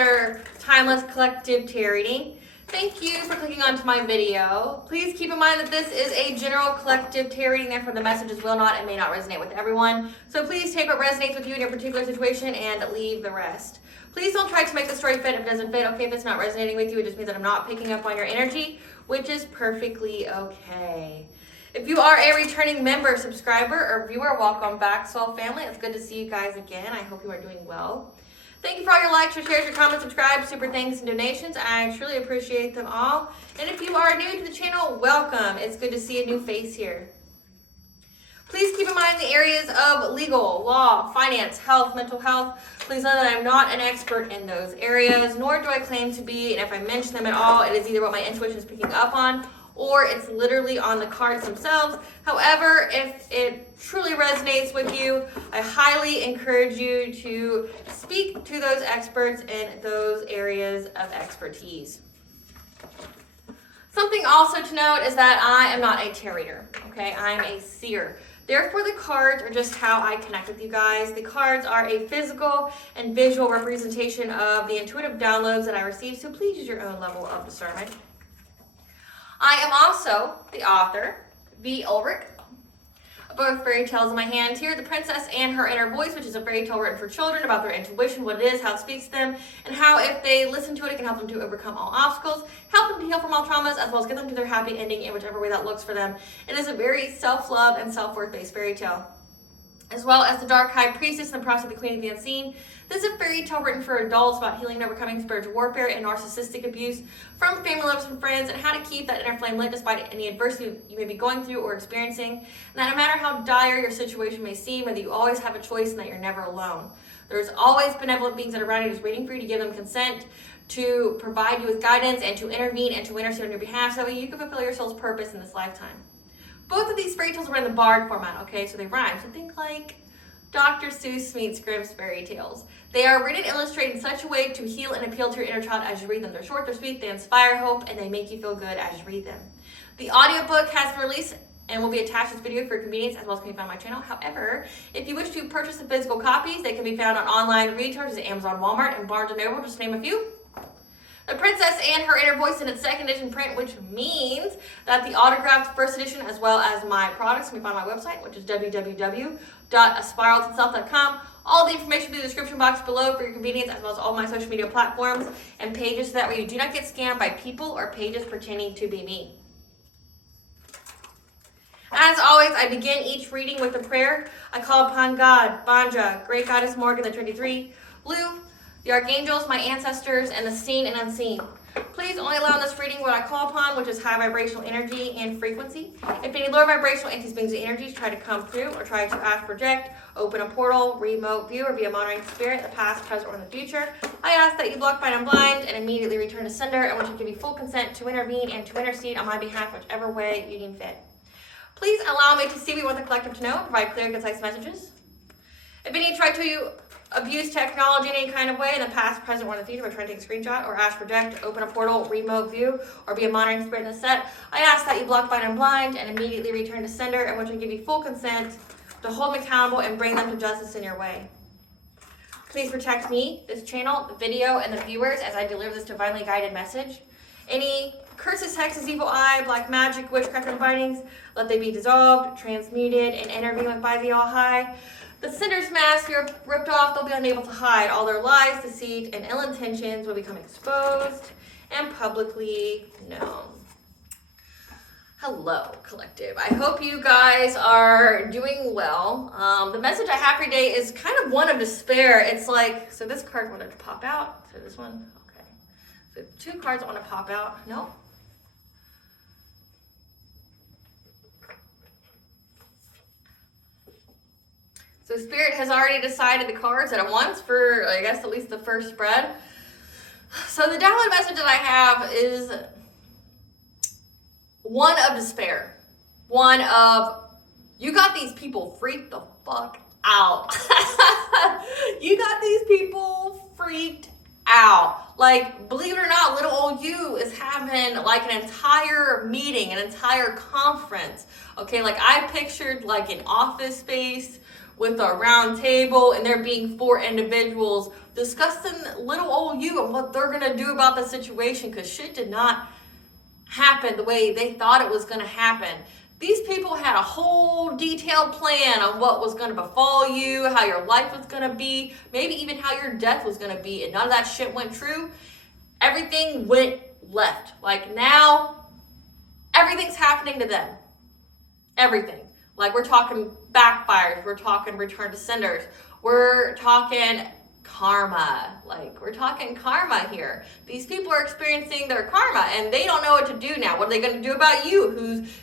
another timeless collective tarot reading. Thank you for clicking onto my video. Please keep in mind that this is a general collective tarot reading, therefore the messages will not and may not resonate with everyone. So please take what resonates with you in your particular situation and leave the rest. Please don't try to make the story fit if it doesn't fit. Okay, if it's not resonating with you, it just means that I'm not picking up on your energy, which is perfectly okay. If you are a returning member, subscriber, or viewer, welcome back, Soul Family. It's good to see you guys again. I hope you are doing well. Thank you for all your likes, your shares, your comments, subscribes, super thanks, and donations. I truly appreciate them all. And if you are new to the channel, welcome. It's good to see a new face here. Please keep in mind the areas of legal, law, finance, health, mental health. Please know that I'm not an expert in those areas, nor do I claim to be. And if I mention them at all, it is either what my intuition is picking up on or it's literally on the cards themselves. However, if it truly resonates with you, I highly encourage you to speak to those experts in those areas of expertise. Something also to note is that I am not a tarot reader, okay? I'm a seer. Therefore, the cards are just how I connect with you guys. The cards are a physical and visual representation of the intuitive downloads that I receive, so please use your own level of discernment. I am also the author, V. Ulrich, of both fairy tales in my hand here, The Princess and Her Inner Voice, which is a fairy tale written for children about their intuition, what it is, how it speaks to them, and how if they listen to it, it can help them to overcome all obstacles, help them to heal from all traumas, as well as get them to their happy ending in whichever way that looks for them. It is a very self-love and self-worth based fairy tale. As well as The Dark High Priestess and the Prophecy of the Queen of the Unseen. This is a fairy tale written for adults about healing and overcoming spiritual warfare and narcissistic abuse from family, lovers, and friends, and how to keep that inner flame lit despite any adversity you may be going through or experiencing. And that no matter how dire your situation may seem, whether you always have a choice and that you're never alone. There's always benevolent beings that are around you just waiting for you to give them consent, to provide you with guidance, and to intervene and to intercede on your behalf so that you can fulfill your soul's purpose in this lifetime. Both of these fairy tales are in the bard format, okay? So they rhyme. So think like Dr. Seuss meets Grimm's fairy tales. They are written and illustrated in such a way to heal and appeal to your inner child as you read them. They're short, they're sweet, they inspire hope, and they make you feel good as you read them. The audiobook has been released and will be attached to this video for your convenience, as well as can be found on my channel. However, if you wish to purchase the physical copies, they can be found on online retailers at Amazon, Walmart, and Barnes & Noble, just to name a few. The Princess and Her Inner Voice in its second edition print, which means that the autographed first edition, as well as my products, can be found on my website, which is www.aspiraltitself.com. All the information will be in the description box below for your convenience, as well as all my social media platforms and pages, so that way you do not get scammed by people or pages pretending to be me. As always, I begin each reading with a prayer. I call upon God, Banja, Great Goddess Morgan, the Trinity Three, Blue, the archangels, my ancestors, and the seen and unseen. Please only allow in this reading what I call upon, which is high vibrational energy and frequency. If any lower vibrational entities, beings, and energies try to come through or try to ask, project, open a portal, remote view, or be a monitoring spirit, the past, present, or in the future, I ask that you block, bind, and blind, and immediately return to sender, and want you to give me full consent to intervene and to intercede on my behalf, whichever way you deem fit. Please allow me to see what you want the collective to know, and provide clear and concise messages. If any try to abuse technology in any kind of way in the past, present, or in the future by trying to take a screenshot or ask, project, open a portal, remote view, or be a monitoring spirit in the set, I ask that you block, bind, and blind, and immediately return to sender, and want you to give you full consent to hold them accountable and bring them to justice in your way. Please protect me, this channel, the video, and the viewers as I deliver this divinely guided message. Any curses, hexes, evil eye, black magic, witchcraft, and bindings, let they be dissolved, transmuted, and intervened with by the All High. The sinner's mask you're ripped off, they'll be unable to hide. All their lies, deceit, and ill intentions will become exposed and publicly known. Hello, collective. I hope you guys are doing well. The message I have for today is kind of one of despair. It's like, so this card wanted to pop out. So this one, okay. So two cards want to pop out. No. So Spirit has already decided the cards at once for, I guess, at least the first spread. So the download message that I have is one of despair. One of, you got these people freaked the fuck out. You got these people freaked out. Like, believe it or not, little old you is having like an entire meeting, an entire conference. Okay, like I pictured like an office space with a round table, and there being 4 individuals discussing little old you and what they're gonna do about the situation, because shit did not happen the way they thought it was gonna happen. These people had a whole detailed plan on what was gonna befall you, how your life was gonna be, maybe even how your death was gonna be, and none of that shit went true. Everything went left. Like now, everything's happening to them. Everything. Like we're talking backfires, we're talking return to senders, we're talking karma. Like we're talking karma here. These people are experiencing their karma and they don't know what to do now. What are they going to do about you?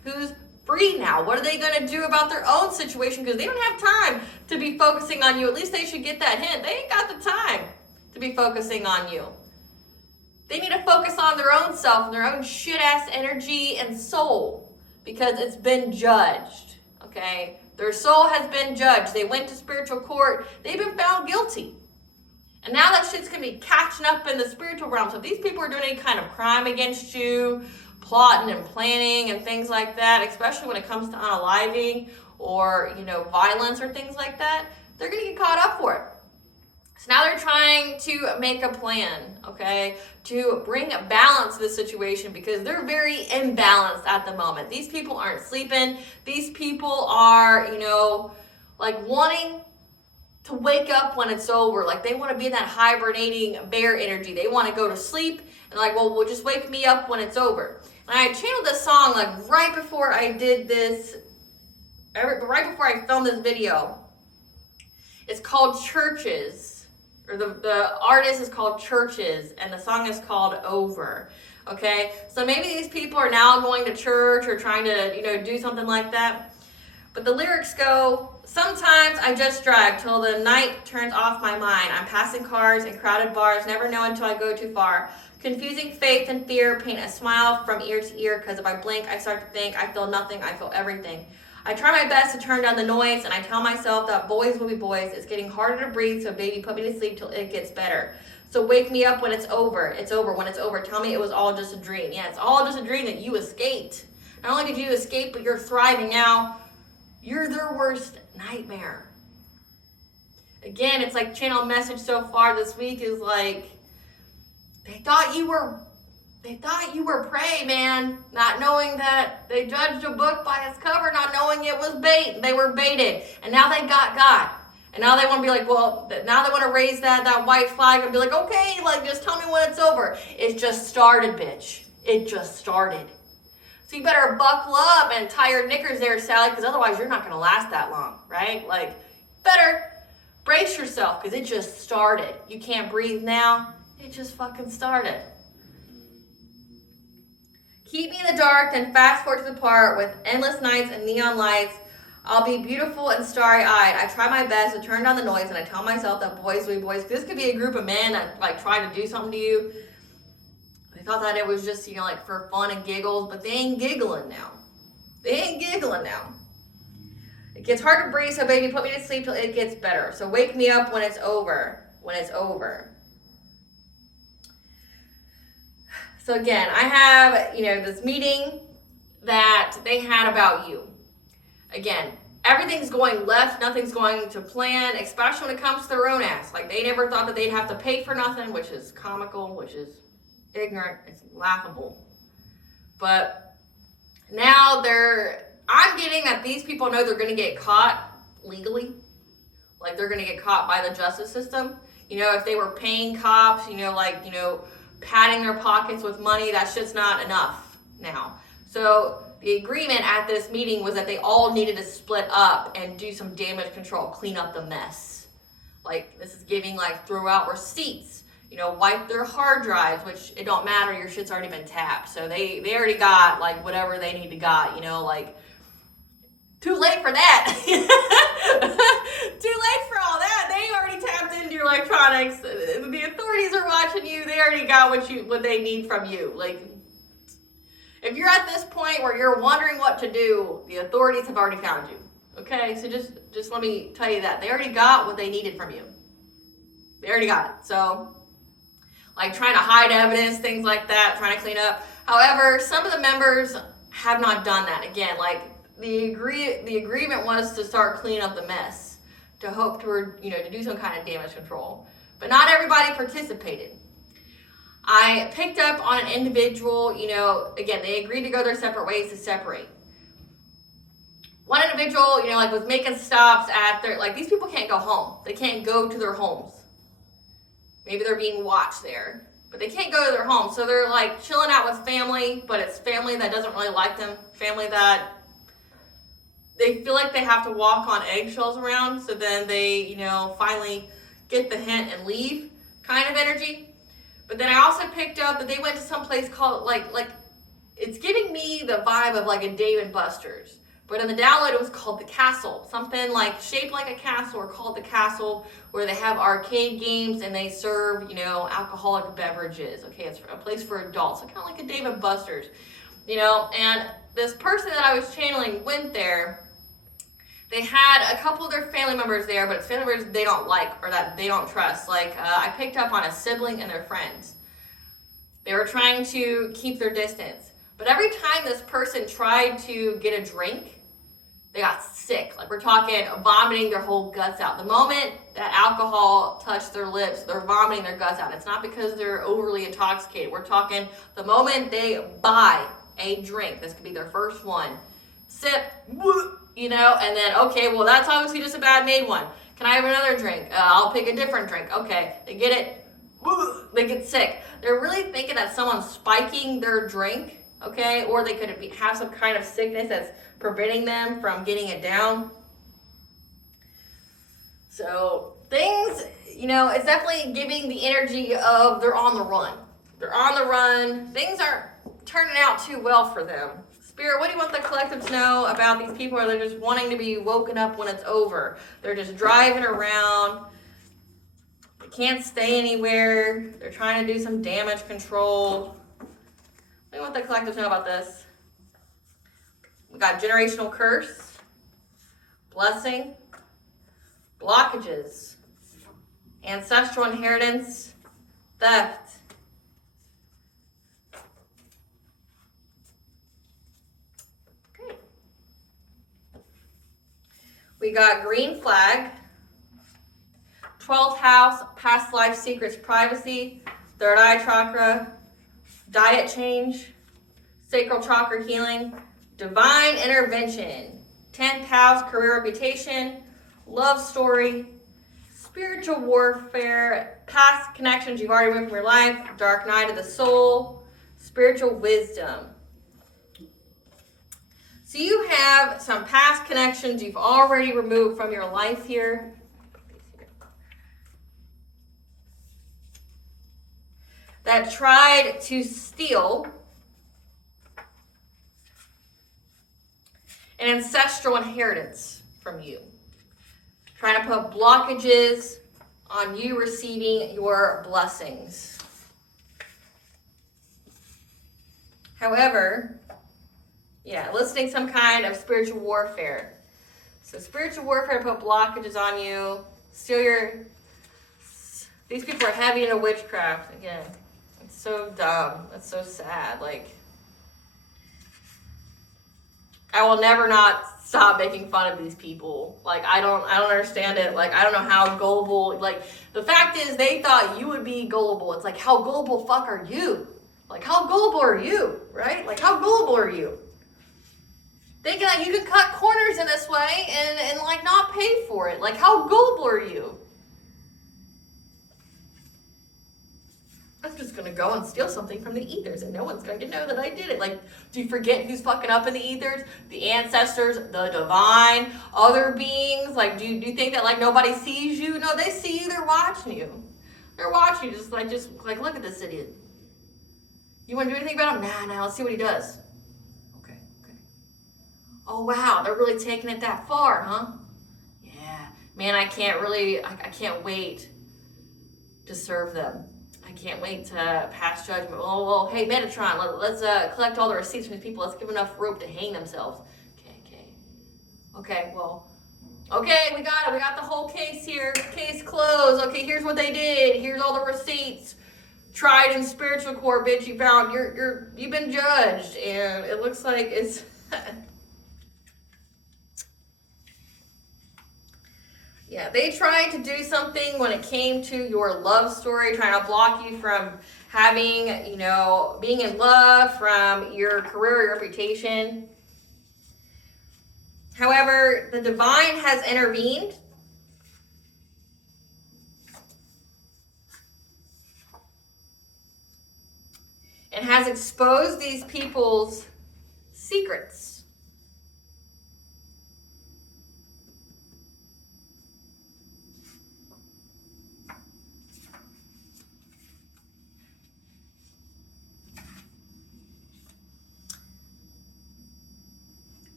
Who's free now? What are they going to do about their own situation? Because they don't have time to be focusing on you. At least they should get that hint. They ain't got the time to be focusing on you. They need to focus on their own self and their own shit-ass energy and soul, because it's been judged. Okay, their soul has been judged. They went to spiritual court. They've been found guilty. And now that shit's going to be catching up in the spiritual realm. So if these people are doing any kind of crime against you, plotting and planning and things like that, especially when it comes to unaliving or, violence or things like that, they're going to get caught up for it. So now they're trying to make a plan, okay, to bring balance to the situation, because they're very imbalanced at the moment. These people aren't sleeping. These people are, wanting to wake up when it's over. Like they want to be in that hibernating bear energy. They want to go to sleep and like, well, just wake me up when it's over. And I channeled this song like right before I did this, right before I filmed this video. It's called Churches. Or the artist is called Churches, and the song is called Over. Okay, so maybe these people are now going to church or trying to do something like that. But the lyrics go, sometimes I just drive till the night turns off my mind. I'm passing cars and crowded bars, never know until I go too far. Confusing faith and fear, paint a smile from ear to ear, because if I blink, I start to think, I feel nothing, I feel everything. I try my best to turn down the noise, and I tell myself that boys will be boys. It's getting harder to breathe, so baby, put me to sleep till it gets better. So wake me up when it's over. It's over when it's over. Tell me it was all just a dream. Yeah, it's all just a dream that you escaped. Not only did you escape, but you're thriving now. You're their worst nightmare. Again, it's like channel message so far this week is like, they thought you were prey, man, not knowing that they judged a book by its cover, not knowing it was bait. They were baited, and now they got. And now they want to be like, well, now they want to raise that white flag and be like, okay, like just tell me when it's over. It just started, bitch. It just started. So you better buckle up and tie your knickers there, Sally, because otherwise you're not going to last that long, right? Like, better brace yourself, because it just started. You can't breathe now. It just fucking started. Keep me in the dark, then fast forward to the part with endless nights and neon lights. I'll be beautiful and starry-eyed. I try my best to turn down the noise, and I tell myself that boys will be boys. This could be a group of men that like try to do something to you. They thought that it was just, like for fun and giggles, but they ain't giggling now. It gets hard to breathe, so baby, put me to sleep till it gets better. So wake me up when it's over. So again, I have, this meeting that they had about you. Again, everything's going left, nothing's going to plan, especially when it comes to their own ass. Like, they never thought that they'd have to pay for nothing, which is comical, which is ignorant, it's laughable. But now I'm getting that these people know they're going to get caught legally. Like, they're going to get caught by the justice system. If they were paying cops, padding their pockets with money, that shit's not enough now. So the agreement at this meeting was that they all needed to split up and do some damage control, clean up the mess. Like, this is giving, throw out receipts, wipe their hard drives, which it don't matter, your shit's already been tapped. So they already got, whatever they need to got, too late for that. Too late for all that. They already tapped into your electronics. The authorities are watching you. They already got what they need from you. If you're at this point where you're wondering what to do, the authorities have already found you. Okay, so just let me tell you that. They already got what they needed from you. They already got it. So, trying to hide evidence, things like that, trying to clean up. However, some of the members have not done that. Again, the agreement was to start cleaning up the mess. to hope to, to do some kind of damage control. But not everybody participated. I picked up on an individual, again, they agreed to go their separate ways to separate. One individual, was making stops at these people can't go home. They can't go to their homes. Maybe they're being watched there, but they can't go to their home. So they're chilling out with family, but it's family that doesn't really like them. Family that they feel like they have to walk on eggshells around. So then they, finally get the hint and leave kind of energy. But then I also picked up that they went to some place called, it's giving me the vibe of a Dave & Buster's. But in the download, it was called The Castle. Something shaped like a castle or called The Castle, where they have arcade games and they serve, alcoholic beverages. Okay, it's a place for adults. So kind of like a Dave & Buster's, And this person that I was channeling went there. They had a couple of their family members there, but it's family members they don't like or that they don't trust. I picked up on a sibling and their friends. They were trying to keep their distance. But every time this person tried to get a drink, they got sick. We're talking vomiting their whole guts out. The moment that alcohol touched their lips, they're vomiting their guts out. It's not because they're overly intoxicated. We're talking the moment they buy a drink, this could be their first one, sip, and then, okay, well, that's obviously just a bad made one. Can I have another drink? I'll pick a different drink. Okay, they get it, they get sick. They're really thinking that someone's spiking their drink, okay, or they could have some kind of sickness that's preventing them from getting it down. So things, it's definitely giving the energy of they're on the run. They're on the run. Things aren't turning out too well for them. Spirit, what do you want the collective to know about these people? Are they just wanting to be woken up when it's over? They're just driving around. They can't stay anywhere. They're trying to do some damage control. What do you want the collective to know about this? We got generational curse, blessing, blockages, ancestral inheritance, theft. Okay. We got green flag, 12th house, past life secrets, privacy, third eye chakra, diet change, sacral chakra healing, divine intervention, 10th house, career reputation, love story, spiritual warfare, past connections you've already removed from your life, dark night of the soul, spiritual wisdom. So you have some past connections you've already removed from your life here. That tried to steal an ancestral inheritance from you. Trying to put blockages on you receiving your blessings. However, eliciting some kind of spiritual warfare. So spiritual warfare to put blockages on you, steal your... These people are heavy into witchcraft. Again, it's so dumb. It's so sad. I will never not stop making fun of these people. I don't understand it. I don't know how gullible, the fact is they thought you would be gullible. It's how gullible fuck are you? How gullible are you, right? How gullible are you? Thinking that you can cut corners in this way and not pay for it. How gullible are you? I'm just going to go and steal something from the ethers and no one's going to know that I did it. Do you forget who's fucking up in the ethers? The ancestors, the divine, other beings. Do you think that nobody sees you? No, they see you. They're watching you. They're watching you. Just look at this idiot. You want to do anything about him? Nah, let's see what he does. Okay. Oh, wow. They're really taking it that far, huh? Yeah. Man, I can't wait to serve them. I can't wait to pass judgment. Well, hey, Metatron, let's collect all the receipts from these people. Let's give enough rope to hang themselves. Okay, we got it. We got the whole case here. Case closed. Okay, here's what they did. Here's all the receipts. Tried in spiritual court, bitch. You found you've been judged, and it looks like it's Yeah, they tried to do something when it came to your love story, trying to block you from having, being in love, from your career, your reputation. However, the divine has intervened. And has exposed these people's secrets.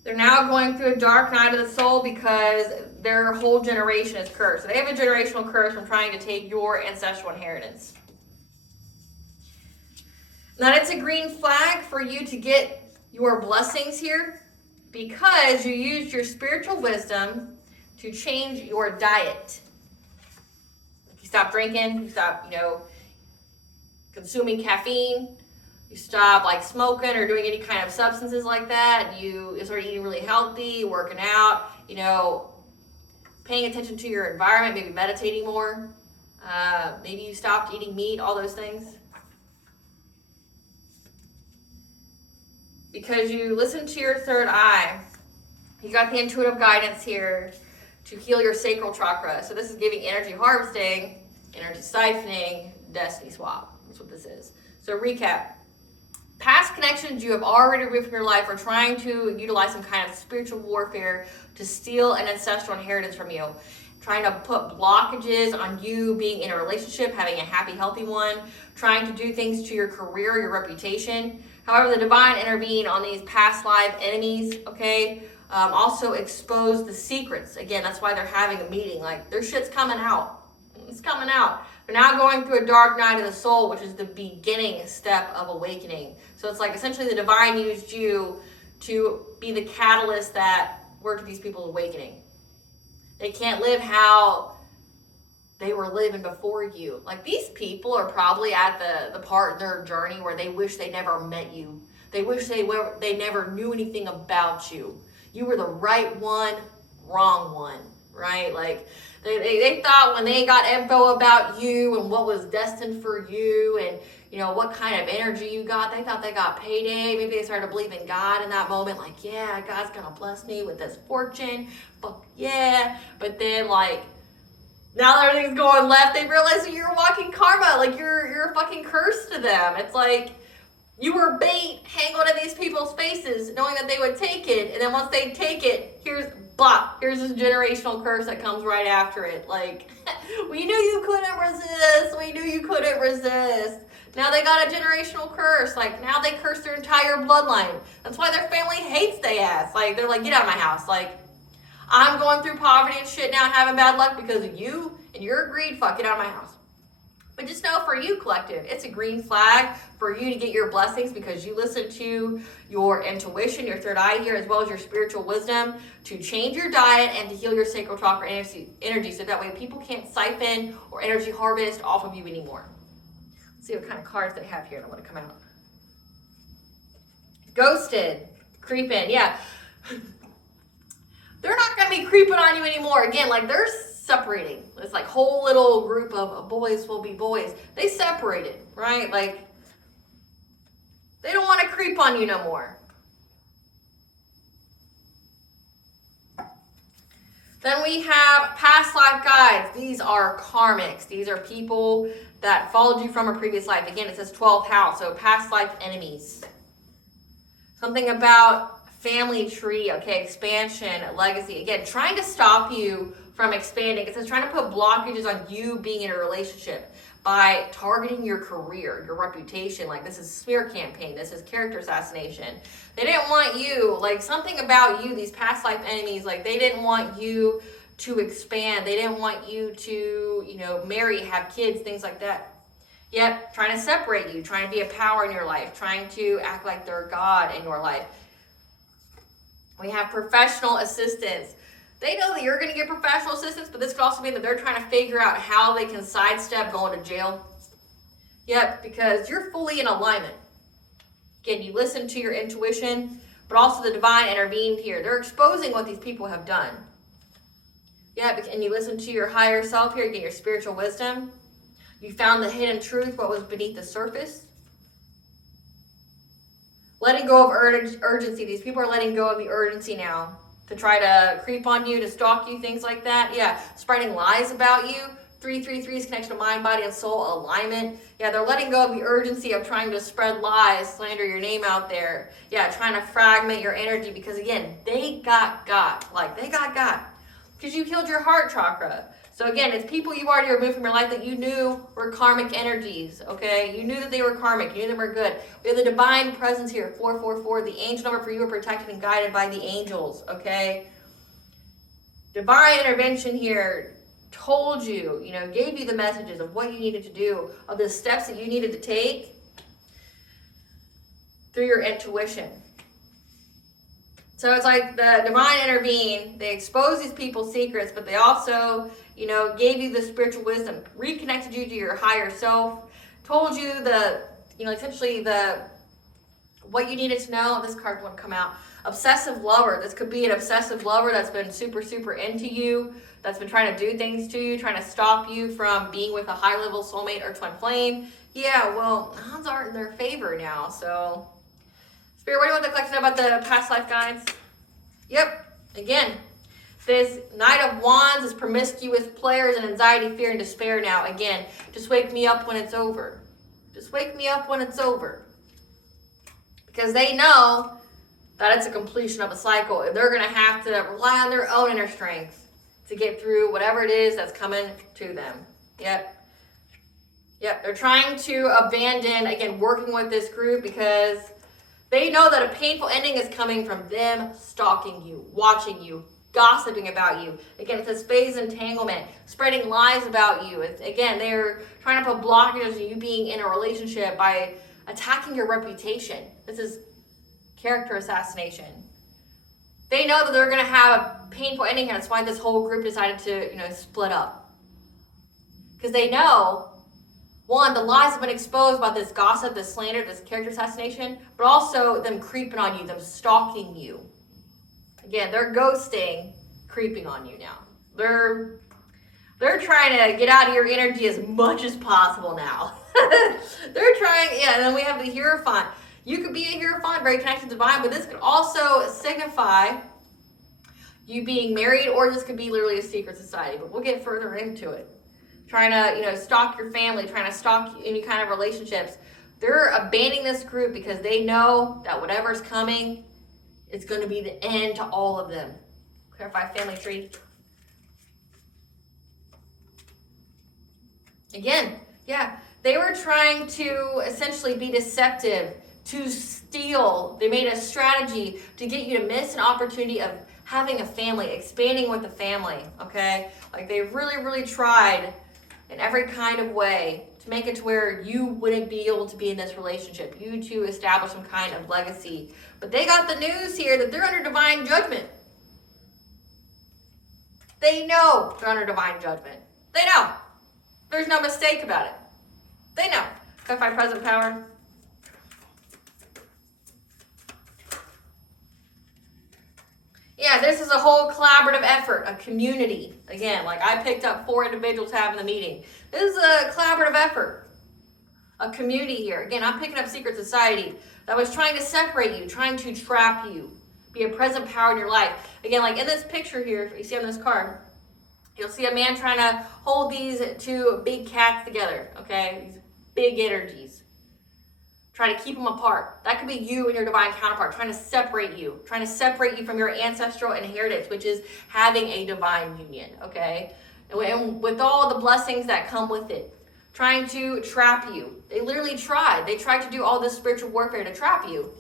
They're now going through a dark night of the soul because their whole generation is cursed. So they have a generational curse from trying to take your ancestral inheritance. Now it's a green flag for you to get your blessings here because you used your spiritual wisdom to change your diet. You stop drinking, you stop, consuming caffeine. You stop smoking or doing any kind of substances like that. You start eating really healthy, working out, paying attention to your environment, maybe meditating more. Maybe you stopped eating meat, all those things. Because you listen to your third eye. You got the intuitive guidance here to heal your sacral chakra. So this is giving energy harvesting, energy siphoning, destiny swap. That's what this is. So recap. Past connections you have already removed from your life are trying to utilize some kind of spiritual warfare to steal an ancestral inheritance from you. Trying to put blockages on you being in a relationship, having a happy, healthy one. Trying to do things to your career, your reputation. However, the divine intervened on these past life enemies, okay? Also expose the secrets. Again, that's why they're having a meeting. Their shit's coming out. It's coming out. They're now going through a dark night of the soul, which is the beginning step of awakening. So it's essentially the divine used you to be the catalyst that worked with these people awakening. They can't live how they were living before you. These people are probably at the part in their journey where they wish they never met you. They wish they never knew anything about you. You were the right one, wrong one, right? They thought when they got info about you and what was destined for you and what kind of energy you got, they thought they got payday. Maybe they started believing God in that moment, yeah, God's gonna bless me with this fortune, fuck yeah. But then now that everything's going left, they realize that you're walking karma, you're fucking cursed to them. It's you were bait, hang on to these people's faces, knowing that they would take it, and then once they take it, here's this generational curse that comes right after it. We knew you couldn't resist. We knew you couldn't resist. Now they got a generational curse. Now they curse their entire bloodline. That's why their family hates they ass. They're get out of my house. I'm going through poverty and shit now and having bad luck because of you and your greed. Fuck, get out of my house. But just know for you, collective, it's a green flag for you to get your blessings because you listen to your intuition, your third eye here, as well as your spiritual wisdom to change your diet and to heal your sacral chakra energy so that way people can't siphon or energy harvest off of you anymore. Let's see what kind of cards they have here and I want to come out. Ghosted, creeping, yeah. They're not going to be creeping on you anymore. Again, they're separating. It's whole little group of boys will be boys. They separated, right? They don't want to creep on you no more. Then we have past life guides. These are karmics. These are people that followed you from a previous life. Again, it says 12th house, so past life enemies. Something about family tree, okay, expansion, legacy. Again, trying to stop you from expanding. It says trying to put blockages on you being in a relationship by targeting your career, your reputation. This is smear campaign. This is character assassination. They didn't want you, something about you, these past life enemies, they didn't want you to expand. They didn't want you to, marry, have kids, things like that. Yep, trying to separate you, trying to be a power in your life, trying to act like they're God in your life. We have professional assistance. They know that you're going to get professional assistance, but this could also mean that they're trying to figure out how they can sidestep going to jail. Yep, because you're fully in alignment. Again, you listen to your intuition, but also the divine intervened here. They're exposing what these people have done. Yeah, and you listen to your higher self here, you get your spiritual wisdom. You found the hidden truth, what was beneath the surface. Letting go of urgency. These people are letting go of the urgency now to try to creep on you, to stalk you, things like that. Yeah, spreading lies about you. 333's connection to mind, body, and soul alignment. Yeah, they're letting go of the urgency of trying to spread lies, slander your name out there. Yeah, trying to fragment your energy because, again, they got. Like, they got. Because you healed your heart chakra. So, again, it's people you already removed from your life that you knew were karmic energies, okay? You knew that they were karmic. You knew they were good. We have the divine presence here, 444. The angel number for you are protected and guided by the angels, okay? Divine intervention here. Told you, gave you the messages of what you needed to do, of the steps that you needed to take through your intuition. So it's like the divine intervened, they exposed these people's secrets, but they also, gave you the spiritual wisdom, reconnected you to your higher self, told you essentially what you needed to know. This card won't come out. Obsessive lover. This could be an obsessive lover that's been super, super into you, that's been trying to do things to you, trying to stop you from being with a high-level soulmate or twin flame. Yeah, well, odds aren't in their favor now, so... Spirit, what do you want the collection about the past life guides? Yep, again, this Knight of Wands is promiscuous players and anxiety, fear, and despair now. Again, just wake me up when it's over. Just wake me up when it's over. Because they know that it's a completion of a cycle. And they're going to have to rely on their own inner strength to get through whatever it is that's coming to them. Yep. They're trying to abandon, again, working with this group because they know that a painful ending is coming from them stalking you, watching you, gossiping about you. Again, it's this phase entanglement, spreading lies about you. Again, they're trying to put blockages to you being in a relationship by attacking your reputation. This is character assassination. They know that they're going to have a painful ending, and that's why this whole group decided to, split up. Because they know, one, the lies have been exposed about this gossip, this slander, this character assassination, but also them creeping on you, them stalking you. Again, they're ghosting, creeping on you now. They're trying to get out of your energy as much as possible now. They're trying, and then we have the Hierophant. You could be a Hierophant, very connected to divine, but this could also signify you being married, or this could be literally a secret society, but we'll get further into it. Trying to, stalk your family, trying to stalk any kind of relationships. They're abandoning this group because they know that whatever's coming is going to be the end to all of them. Clarify family tree. Again, yeah, they were trying to essentially be deceptive, to steal. They made a strategy to get you to miss an opportunity of having a family, expanding with the family, okay? Like they really, really tried in every kind of way to make it to where you wouldn't be able to be in this relationship, you to establish some kind of legacy. But they got the news here that they're under divine judgment. They know they're under divine judgment. They know. There's no mistake about it. They know. Clarify present power. Yeah, this is a whole collaborative effort, a community. Again, like I picked up 4 individuals having the meeting. This is a collaborative effort, a community here. Again, I'm picking up secret society that was trying to separate you, trying to trap you, be a present power in your life. Again, like in this picture here, you see on this card, you'll see a man trying to hold these 2 big cats together, okay? These big energies. Trying to keep them apart. That could be you and your divine counterpart, trying to separate you from your ancestral inheritance, which is having a divine union, okay? And with all the blessings that come with it, trying to trap you. They literally tried. They tried to do all this spiritual warfare to trap you.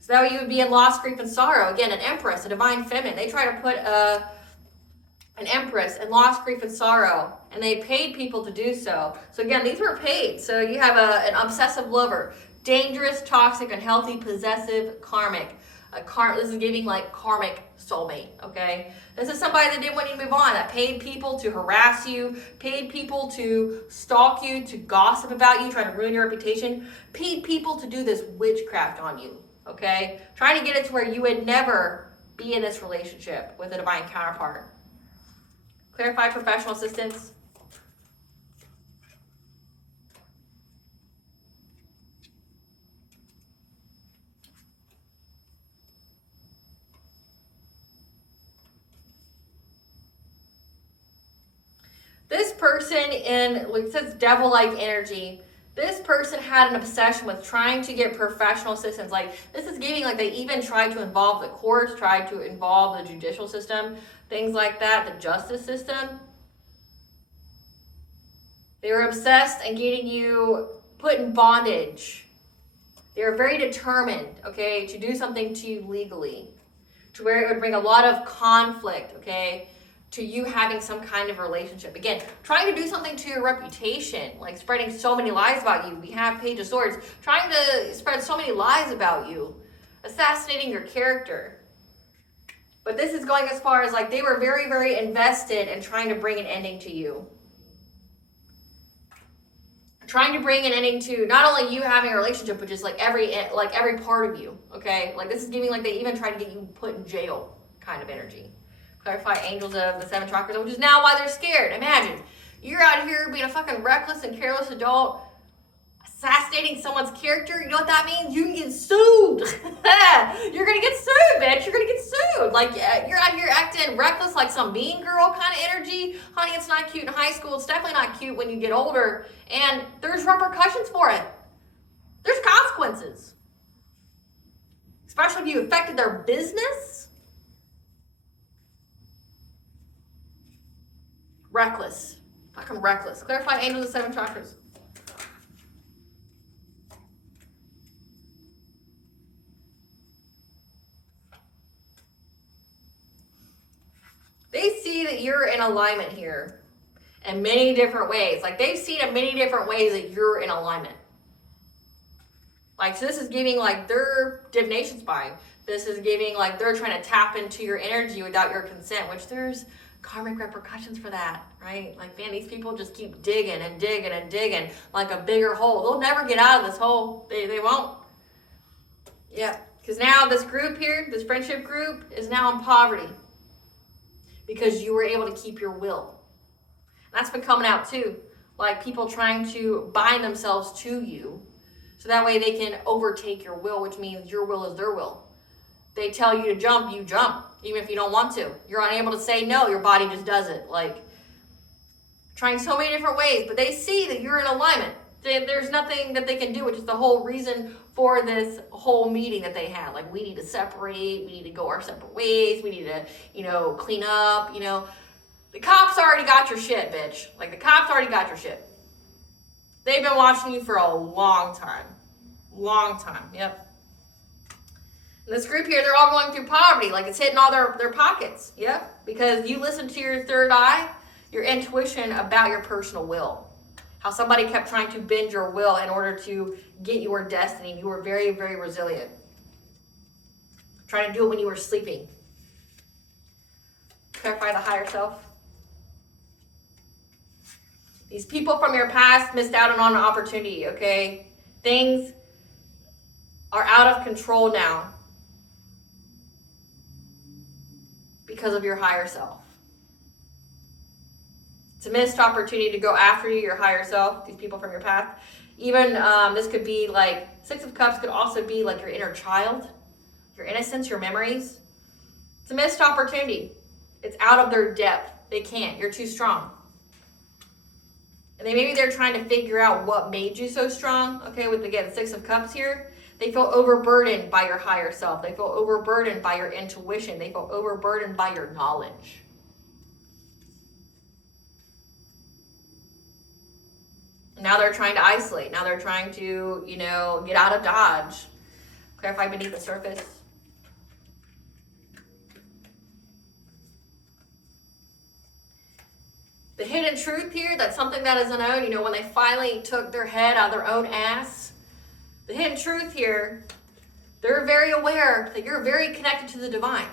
So that way you would be in loss, grief, and sorrow. Again, an empress, a divine feminine. They try to put an empress in loss, grief, and sorrow, and they paid people to do so. So again, these were paid. So you have an obsessive lover, dangerous, toxic, unhealthy, possessive, karmic. This is giving like karmic soulmate, okay? This is somebody that didn't want you to move on, that paid people to harass you, paid people to stalk you, to gossip about you, trying to ruin your reputation, paid people to do this witchcraft on you, okay? Trying to get it to where you would never be in this relationship with a divine counterpart. Clarify professional assistance. This person it says devil-like energy. This person had an obsession with trying to get professional assistance. Like, this is giving, like, they even tried to involve the courts, tried to involve the judicial system, things like that, the justice system. They were obsessed and getting you put in bondage. They were very determined, okay, to do something to you legally, to where it would bring a lot of conflict, okay, to you having some kind of relationship. Again, trying to do something to your reputation, like spreading so many lies about you. We have Page of Swords, trying to spread so many lies about you, assassinating your character. But this is going as far as, like, they were very, very invested in trying to bring an ending to you. Trying to bring an ending to not only you having a relationship, but just like every part of you, okay? Like, this is giving, like, they even try to get you put in jail kind of energy. Clarify angels of the 7 chakras, which is now why they're scared. Imagine, you're out here being a fucking reckless and careless adult, assassinating someone's character. You know what that means? You can get sued. You're gonna get sued, bitch. You're gonna get sued. Like, you're out here acting reckless like some mean girl kind of energy. Honey, it's not cute in high school. It's definitely not cute when you get older. And there's repercussions for it. There's consequences. Especially if you affected their business. Reckless. Fucking reckless. Clarify angels of 7 chakras. They see that you're in alignment here in many different ways. Like, they've seen in many different ways that you're in alignment. Like, so this is giving, like, they're divination spying. This is giving, like, they're trying to tap into your energy without your consent, which there's karmic repercussions for that, right? Like, man, these people just keep digging and digging and digging like a bigger hole. They'll never get out of this hole. They won't. Yeah, because now this group here, this friendship group, is now in poverty because you were able to keep your will. And that's been coming out too. Like, people trying to bind themselves to you so that way they can overtake your will, which means your will is their will. They tell you to jump, you jump, even if you don't want to. You're unable to say no, your body just does it. Like, trying so many different ways, but they see that you're in alignment. There's nothing that they can do, which is the whole reason for this whole meeting that they had. Like, we need to separate, we need to go our separate ways, we need to, clean up, The cops already got your shit, bitch. Like, the cops already got your shit. They've been watching you for a long time. Long time, yep. And this group here, they're all going through poverty. Like, it's hitting all their pockets. Yep. Because you listen to your third eye, your intuition about your personal will. How somebody kept trying to bend your will in order to get your destiny. You were very, very resilient. Trying to do it when you were sleeping. Clarify the higher self. These people from your past missed out on an opportunity, okay? Things are out of control now. Because of your higher self. It's a missed opportunity to go after your higher self, these people from your past. Even this could be like, 6 of Cups could also be like your inner child, your innocence, your memories. It's a missed opportunity. It's out of their depth. They can't. You're too strong. And maybe they're trying to figure out what made you so strong. Okay, with, again, 6 of Cups here. They feel overburdened by your higher self. They feel overburdened by your intuition. They feel overburdened by your knowledge. Now they're trying to isolate. Now they're trying to, get out of Dodge. Clarify beneath the surface. The hidden truth here, that's something that is unknown. When they finally took their head out of their own ass. The hidden truth here, they're very aware that you're very connected to the divine.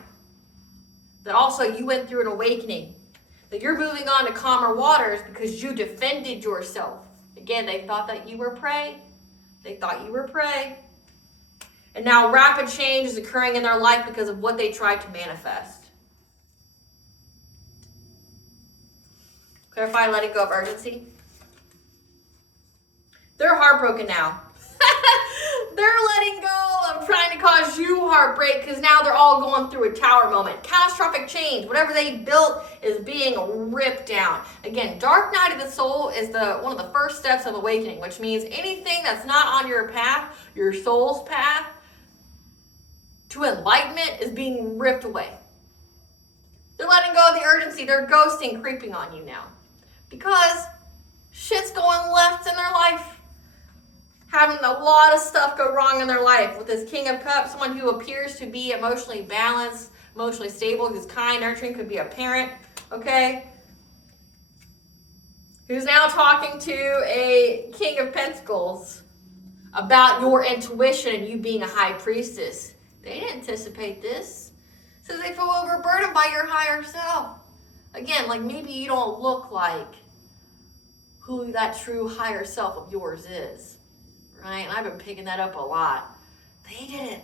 That also you went through an awakening. That you're moving on to calmer waters because you defended yourself. Again, they thought that you were prey. They thought you were prey. And now rapid change is occurring in their life because of what they tried to manifest. Clarify, letting go of urgency. They're heartbroken now. They're letting go of trying to cause you heartbreak because now they're all going through a tower moment. Catastrophic change. Whatever they built is being ripped down. Again, dark night of the soul is one of the first steps of awakening, which means anything that's not on your path, your soul's path, to enlightenment is being ripped away. They're letting go of the urgency. They're ghosting, creeping on you now. Because shit's going left in their life. Having a lot of stuff go wrong in their life. With this King of Cups, someone who appears to be emotionally balanced, emotionally stable, who's kind, nurturing, could be a parent, okay? Who's now talking to a King of Pentacles about your intuition and you being a high priestess. They didn't anticipate this. Says they feel overburdened by your higher self. Again, like maybe you don't look like who that true higher self of yours is. Right? And I've been picking that up a lot. They didn't.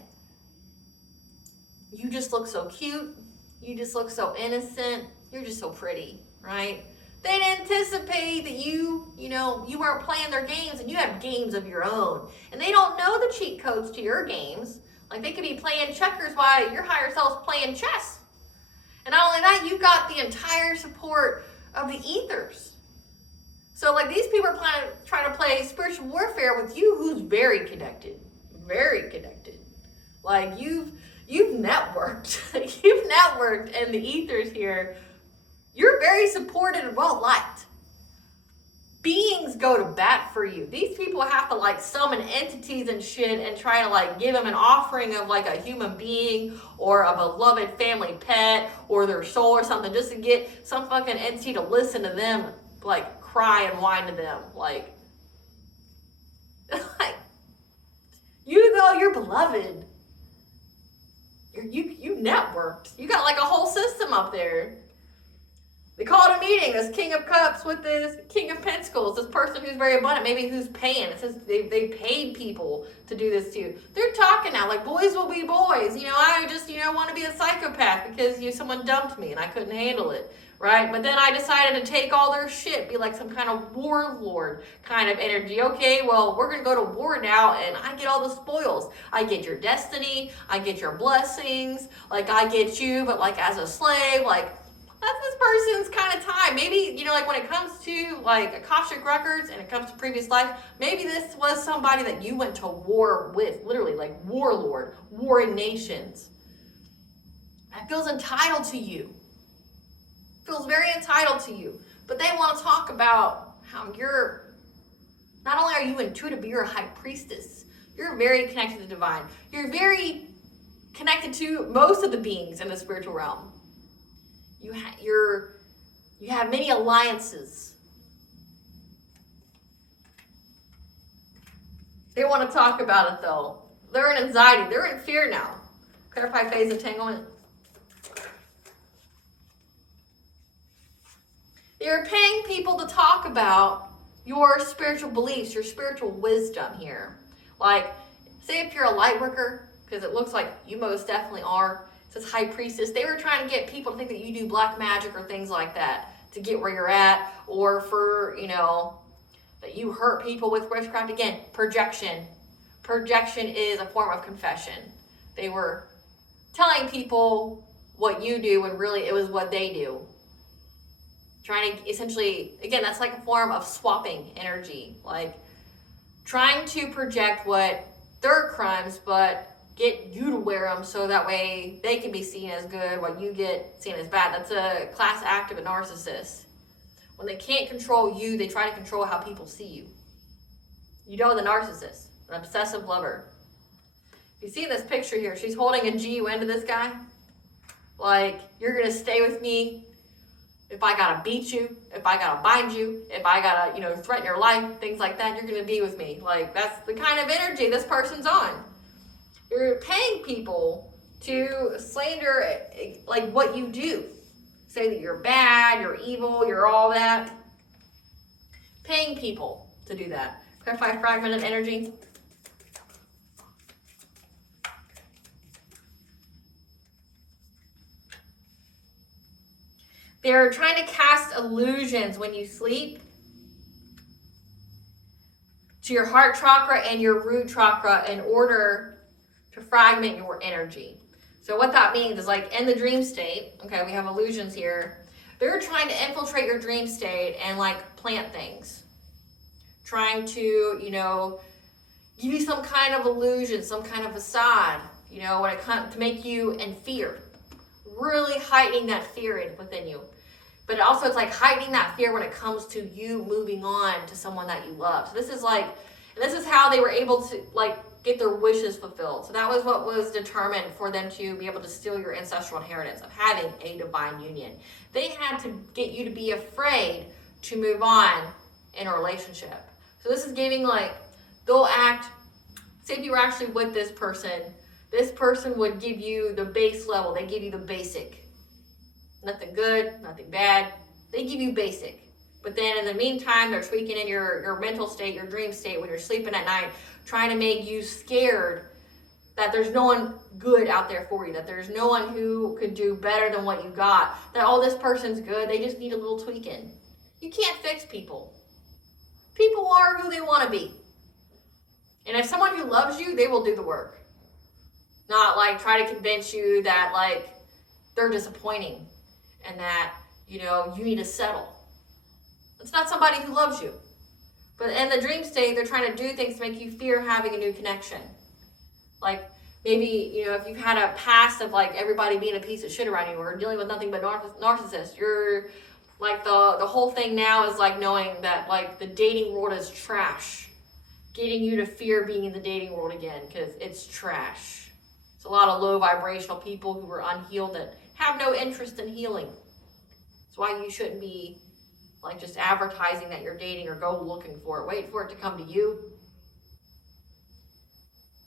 You just look so cute. You just look so innocent. You're just so pretty, right? They didn't anticipate that you weren't playing their games and you have games of your own. And they don't know the cheat codes to your games. Like they could be playing checkers while your higher self's playing chess. And not only that, you got the entire support of the ethers. So like these people are trying to play spiritual warfare with you who's very connected. Very connected. Like you've networked. You've networked and the ethers here. You're very supported and well liked. Beings go to bat for you. These people have to like summon entities and shit and try to like give them an offering of like a human being or a beloved family pet or their soul or something just to get some fucking entity to listen to them like cry and whine to them. Like you know you're beloved. You networked. You got like a whole system up there. They called a meeting, this King of Cups with this King of Pentacles, this person who's very abundant, maybe who's paying. It says they paid people to do this to you. They're talking now, like boys will be boys. I just, want to be a psychopath because someone dumped me and I couldn't handle it, right? But then I decided to take all their shit, be like some kind of warlord kind of energy. Okay, well, we're going to go to war now and I get all the spoils. I get your destiny, I get your blessings, like I get you, but like as a slave, like that's this person's kind of time. Maybe, like when it comes to like Akashic records and it comes to previous life, maybe this was somebody that you went to war with, literally like warlord, warring nations. That feels entitled to you. Feels very entitled to you. But they want to talk about how not only are you intuitive, but you're a high priestess. You're very connected to the divine. You're very connected to most of the beings in the spiritual realm. You have many alliances. They want to talk about it though. They're in anxiety. They're in fear now. Clarify phase entanglement. You're paying people to talk about your spiritual beliefs, your spiritual wisdom here. Like, say if you're a light worker, because it looks like you most definitely are. It says high priestess. They were trying to get people to think that you do black magic or things like that to get where you're at, or for, that you hurt people with witchcraft. Again, projection. Projection is a form of confession. They were telling people what you do when really it was what they do. Trying to essentially, again, that's like a form of swapping energy. Like trying to project what their crimes, but get you to wear them so that way they can be seen as good while you get seen as bad. That's a class act of a narcissist. When they can't control you, they try to control how people see you. The narcissist, an obsessive lover. You see in this picture here, she's holding a GUN to this guy. Like, you're going to stay with me if I got to beat you, if I got to bind you, if I got to, threaten your life, things like that, you're going to be with me. Like, that's the kind of energy this person's on. You're paying people to slander like what you do. Say that you're bad, you're evil, you're all that. Paying people to do that. Clarify fragmented energy. They're trying to cast illusions when you sleep to your heart chakra and your root chakra in order to fragment your energy. So what that means is, like, in the dream state, okay, we have illusions here. They're trying to infiltrate your dream state and, like, plant things. Trying to, you know, give you some kind of illusion, some kind of facade, you know, when it comes to make you in fear. Really heightening that fear within you. But also it's like heightening that fear when it comes to you moving on to someone that you love. So this is like, and this is how they were able to, like, get their wishes fulfilled. So that was what was determined for them to be able to steal your ancestral inheritance of having a divine union. They had to get you to be afraid to move on in a relationship. So this is giving, like, they'll act, say if you were actually with this person would give you the base level. They give you the basic. Nothing good, nothing bad. They give you basic. But then in the meantime, they're tweaking in your mental state, your dream state, when you're sleeping at night, trying to make you scared that there's no one good out there for you, that there's no one who could do better than what you got, that, oh, this person's good, they just need a little tweaking. You can't fix people. People are who they want to be. And if someone who loves you, they will do the work. Not, like, try to convince you that, like, they're disappointing and that, you know, you need to settle. It's not somebody who loves you. But in the dream state, they're trying to do things to make you fear having a new connection. Like, maybe, you know, if you've had a past of, like, everybody being a piece of shit around you or dealing with nothing but narcissists, you're, like, the whole thing now is, like, knowing that, like, the dating world is trash. Getting you to fear being in the dating world again because it's trash. It's a lot of low vibrational people who are unhealed that have no interest in healing. That's why you shouldn't be, like, just advertising that you're dating or go looking for it. Wait for it to come to you.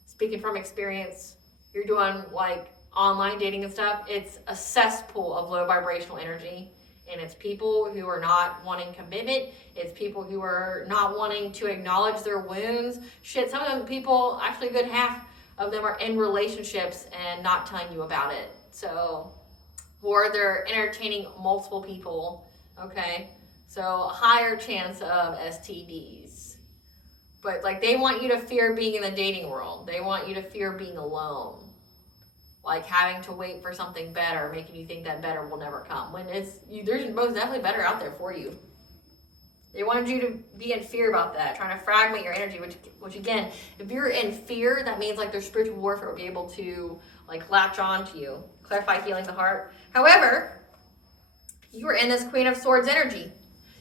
Speaking from experience, you're doing, like, online dating and stuff, it's a cesspool of low vibrational energy. And it's people who are not wanting commitment. It's people who are not wanting to acknowledge their wounds. Shit, some of them people, actually a good half of them are in relationships and not telling you about it. So, or they're entertaining multiple people, okay? So a higher chance of STDs. But, like, they want you to fear being in the dating world. They want you to fear being alone. Like having to wait for something better, making you think that better will never come. When there's most definitely better out there for you. They wanted you to be in fear about that, trying to fragment your energy, which again, if you're in fear, that means, like, their spiritual warfare will be able to, like, latch on to you. Clarify healing the heart. However, you are in this Queen of Swords energy.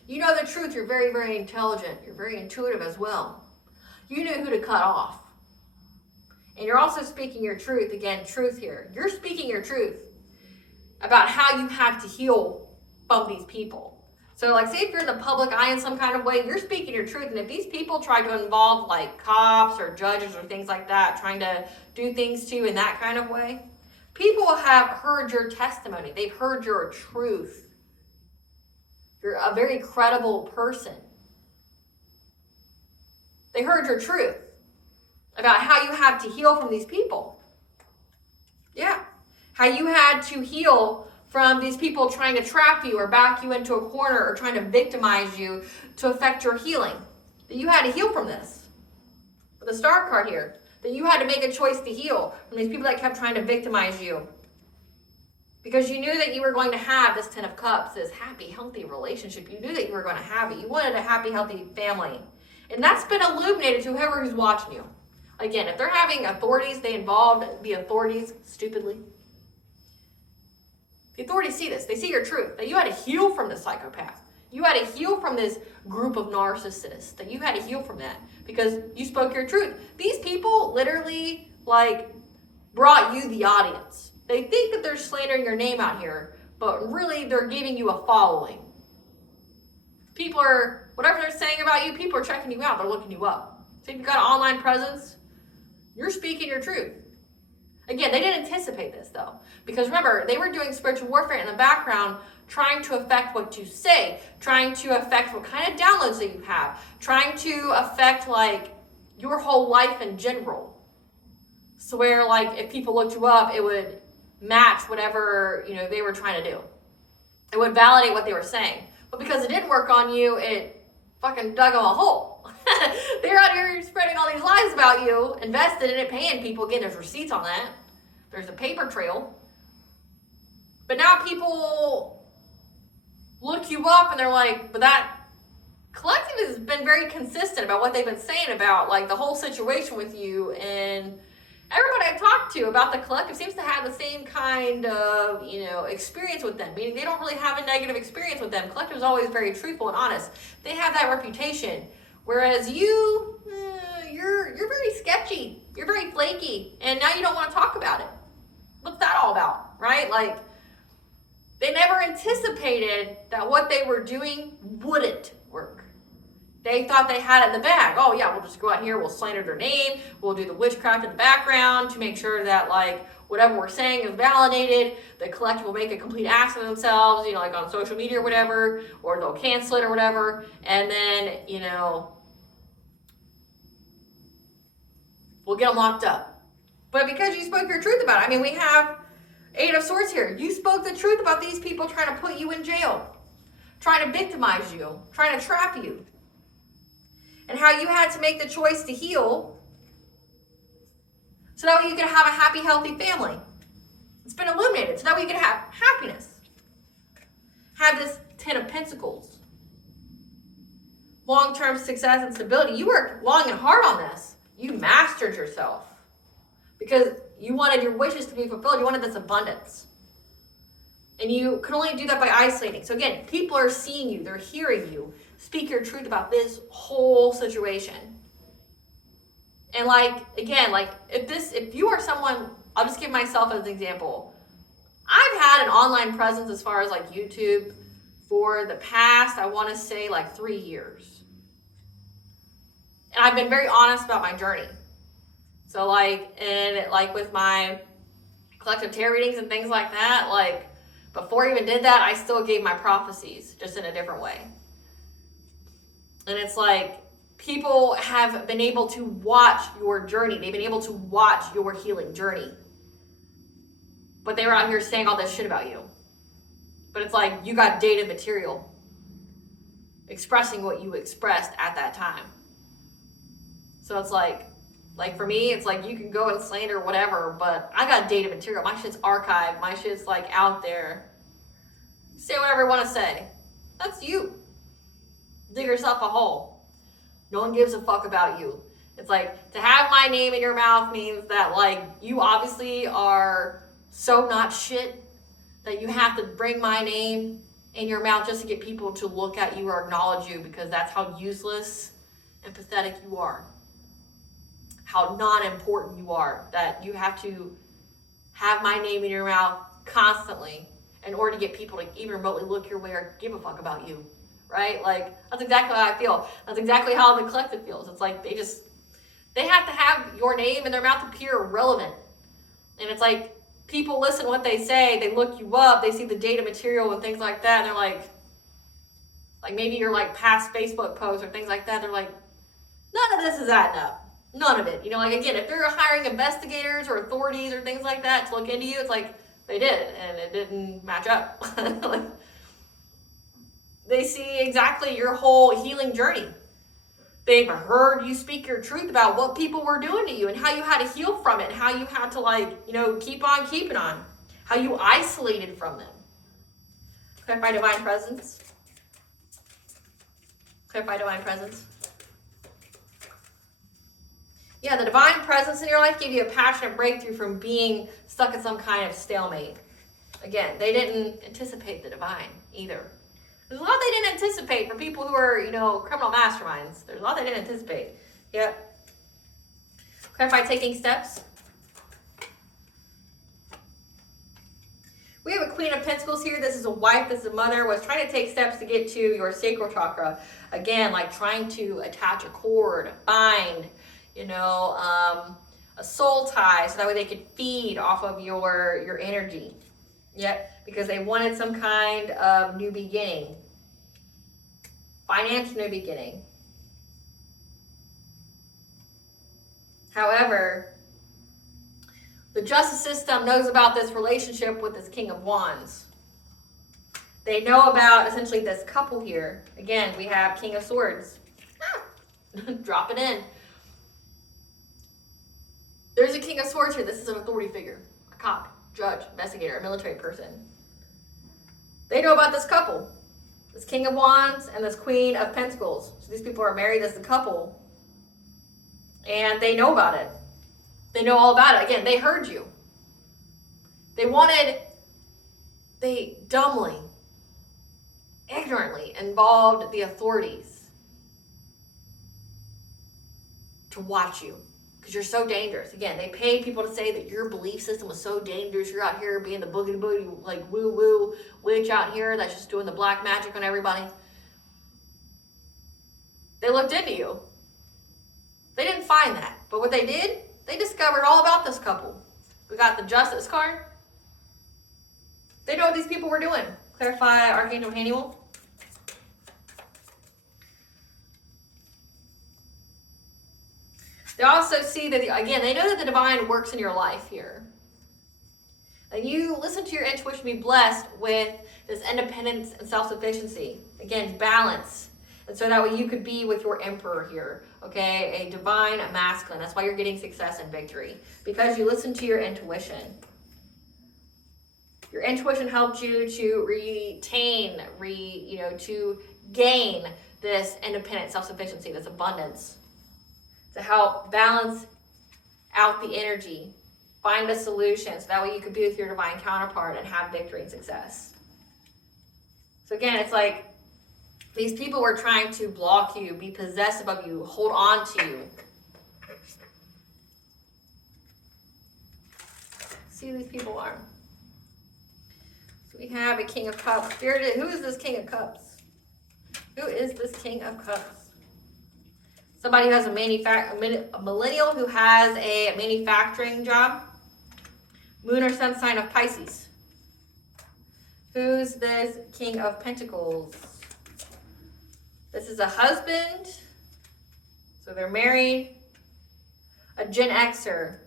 You know the truth. You're very, very intelligent. You're very intuitive as well. You know who to cut off. And you're also speaking your truth. Again, truth here. You're speaking your truth about how you have to heal from these people. So, like, say if you're in the public eye in some kind of way, you're speaking your truth. And if these people try to involve, like, cops or judges or things like that, trying to do things to you in that kind of way, people have heard your testimony. They've heard your truth. You're a very credible person. They heard your truth about how you have to heal from these people. Yeah. How you had to heal from these people trying to trap you or back you into a corner or trying to victimize you to affect your healing. That you had to heal from this. With the Star card here. That you had to make a choice to heal from these people that kept trying to victimize you. Because you knew that you were going to have this 10 of Cups, this happy, healthy relationship. You knew that you were going to have it. You wanted a happy, healthy family. And that's been illuminated to whoever is watching you. Again, if they're having authorities, they involved the authorities stupidly. The authorities see this. They see your truth. That you had to heal from this psychopath. You had to heal from this group of narcissists. That you had to heal from that. Because you spoke your truth. These people literally, like, brought you the audience. They think that they're slandering your name out here. But really, they're giving you a following. People are, whatever they're saying about you, people are checking you out. They're looking you up. So if you've got an online presence, you're speaking your truth. Again, they didn't anticipate this, though. Because remember, they were doing spiritual warfare in the background, trying to affect what you say, trying to affect what kind of downloads that you have, trying to affect, like, your whole life in general. So where, like, if people looked you up, it would match whatever, you know, they were trying to do. It would validate what they were saying. But because it didn't work on you, it fucking dug them a hole. They're out here spreading all these lies about you, invested in it, paying people. Again, there's receipts on that. There's a paper trail. But now people look you up and they're like, but that collective has been very consistent about what they've been saying about like the whole situation with you, and everybody I've talked to about the collective seems to have the same kind of, experience with them, meaning they don't really have a negative experience with them. Collective is always very truthful and honest. They have that reputation, whereas you're very sketchy, you're very flaky, and now you don't want to talk about it. What's that all about, right? Like, they never anticipated that what they were doing wouldn't work. They thought they had it in the bag. Oh yeah, we'll just go out here, we'll slander their name, we'll do the witchcraft in the background to make sure that like whatever we're saying is validated. The collective will make a complete ass of themselves, like on social media or whatever, or they'll cancel it or whatever, and then, we'll get them locked up. But because you spoke your truth about it, we have Eight of Swords here. You spoke the truth about these people trying to put you in jail, trying to victimize you, trying to trap you. And how you had to make the choice to heal so that way you could have a happy, healthy family. It's been illuminated so that way you could have happiness. Have this 10 of Pentacles. Long-term success and stability. You worked long and hard on this. You mastered yourself because you wanted your wishes to be fulfilled. You wanted this abundance. And you could only do that by isolating. So again, people are seeing you. They're hearing you. Speak your truth about this whole situation. And if you are someone, I'll just give myself as an example. I've had an online presence as far as like YouTube for the past, I want to say 3 years. And I've been very honest about my journey. So with my collective tarot readings and things like that, before I even did that, I still gave my prophecies, just in a different way. And it's people have been able to watch your journey. They've been able to watch your healing journey. But they were out here saying all this shit about you. But it's you got dated material expressing what you expressed at that time. So it's for me, it's you can go and slander whatever, but I got dated material. My shit's archived. My shit's out there. Say whatever you want to say. That's you. Dig yourself a hole. No one gives a fuck about you. It's to have my name in your mouth means that you obviously are so not shit that you have to bring my name in your mouth just to get people to look at you or acknowledge you, because that's how useless and pathetic you are. How non-important you are, that you have to have my name in your mouth constantly in order to get people to even remotely look your way or give a fuck about you, right? That's exactly how I feel. That's exactly how the collective feels. It's they have to have your name in their mouth appear relevant. And it's people listen to what they say, they look you up, they see the data material and things like that, and they're maybe your past Facebook posts or things like that, they're none of this is adding up. None of it. Again, if they're hiring investigators or authorities or things like that to look into you, it's they did, and it didn't match up. They see exactly your whole healing journey. They've heard you speak your truth about what people were doing to you and how you had to heal from it, and how you had to keep on keeping on, how you isolated from them. Clarify divine presence. Clarify divine presence. Yeah, the divine presence in your life gave you a passionate breakthrough from being stuck in some kind of stalemate. Again, they didn't anticipate the divine either. There's a lot they didn't anticipate for people who are, criminal masterminds. There's a lot they didn't anticipate. Yep. Clarify taking steps. We have a Queen of Pentacles here. This is a wife, this is a mother, was trying to take steps to get to your sacral chakra. Again, trying to attach a cord, bind, a soul tie, so that way they could feed off of your energy. Yep, because they wanted some kind of new beginning. Financial new beginning. However, the justice system knows about this relationship with this King of Wands. They know about essentially this couple here. Again, we have King of Swords. Drop it in. There's a King of Swords here. This is an authority figure, a cop, judge, investigator, a military person. They know about this couple, this King of Wands and this Queen of Pentacles. So these people are married as a couple, and they know about it. They know all about it. Again, they heard you. They dumbly, ignorantly involved the authorities to watch you because you're so dangerous. Again, they paid people to say that your belief system was so dangerous. You're out here being the boogity boogie, like woo woo witch out here that's just doing the black magic on everybody. They looked into you. They didn't find that. But what they did, they discovered all about this couple. We got the Justice card. They know what these people were doing. Clarify Archangel Haniel. They also see that, again, they know that the divine works in your life here. And you listen to your intuition, be blessed with this independence and self-sufficiency. Again, balance. And so that way you could be with your emperor here, okay? A divine masculine. That's why you're getting success and victory. Because you listen to your intuition. Your intuition helped you to retain, to gain this independent self-sufficiency, this abundance. To help balance out the energy. Find a solution so that way you could be with your divine counterpart and have victory and success. So again, it's like these people were trying to block you, be possessive of you, hold on to you. See who these people are. So we have a King of Cups. Who is this King of Cups? Who is this King of Cups? Somebody who has a millennial who has a manufacturing job. Moon or sun sign of Pisces. Who's this King of Pentacles? This is a husband. So they're married. A Gen Xer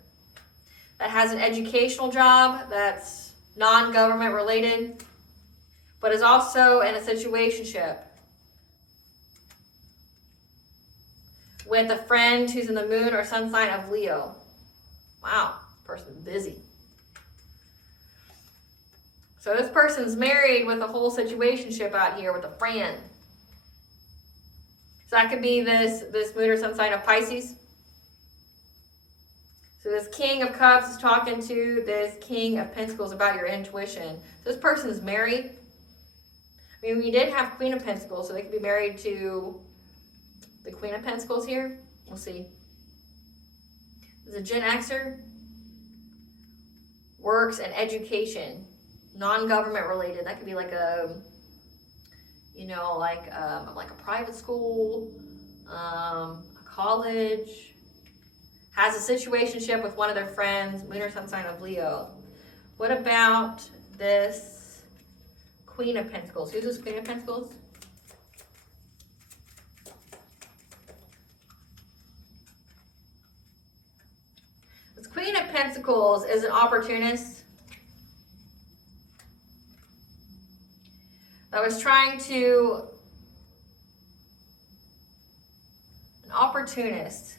that has an educational job that's non-government related, but is also in a situationship with a friend who's in the moon or sun sign of Leo. Wow, this person's busy. So this person's married with a whole situationship out here with a friend. So that could be this moon or sun sign of Pisces. So this King of Cups is talking to this King of Pentacles about your intuition. So this person is married. I mean, we did have Queen of Pentacles, so they could be married to the Queen of Pentacles here. We'll see. There's a Gen Xer. Works and education. Non-government related. That could be like a private school, a college. Has a situationship with one of their friends, moon or sun sign of Leo. What about this Queen of Pentacles? Who's this Queen of Pentacles? This Queen of Pentacles is an opportunist that was trying to, an opportunist